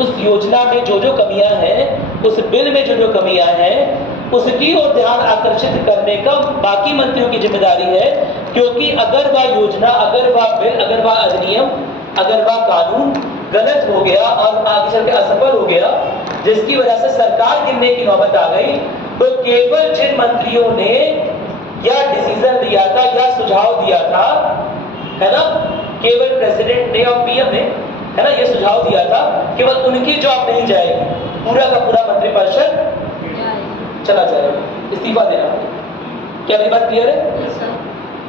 उस योजना में जो जो कमियां हैं, उस बिल में जो जो कमियां हैं, उसकी ओर ध्यान आकर्षित करने का बाकी मंत्रियों की जिम्मेदारी है। क्योंकि अगर वह योजना, अगर वह बिल, अगर वह अधिनियम, अगर वह कानून गलत हो गया और आगे चल के असफल हो गया, जिसकी वजह से सरकार गिरने की नौबत आ गई, तो केवल जिन मंत्रियों ने या डिसीजन लिया था या सुझाव दिया था, है ना, केवल प्रेसिडेंट ने और पीएम ने, है ना, ये सुझाव दिया था, केवल उनकी जॉब नहीं जाएगी, पूरा का पूरा मंत्रिपरिषद चला जाएगा, इस्तीफा देना। क्या मेरी बात क्लियर है?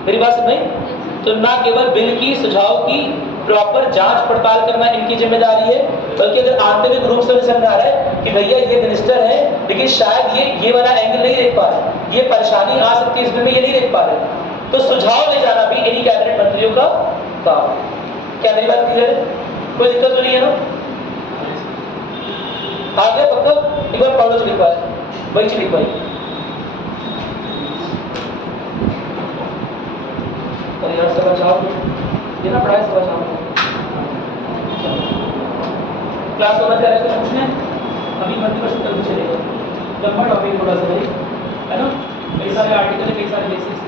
मेरी बात समझ में? तो ना केवल बिल की, सुझाव की प्रॉपर जांच पड़ताल करना इनकी जिम्मेदारी है, बल्कि अगर आंतरिक रूप से समझा रहा है कि भैया ये मिनिस्टर है लेकिन शायद ये वाला एंगल नहीं देख पा रहे, ये परेशानी आ सकती है इसमें, ये नहीं देख पा रहे, तो सुझाव ले जाना भी इन्हीं कैबिनेट मंत्रियों का काम। क्या मेरी बात क्लियर है? कोई दिक्कत तो नहीं है ना? आगे पक्का एक बार पढ़ो जो लिखा है वही चीज लिखवाई। और यार समझाओ, ये ना पढ़ाई समझाओ। क्लास समझ कर कुछ पूछना है? अभी मंत्रिपरिषद तक चलेगा, लंबा टॉपिक थोड़ा सा भाई, है ना? कई सारे आर्टिकल है, कई सारे बेसिक्स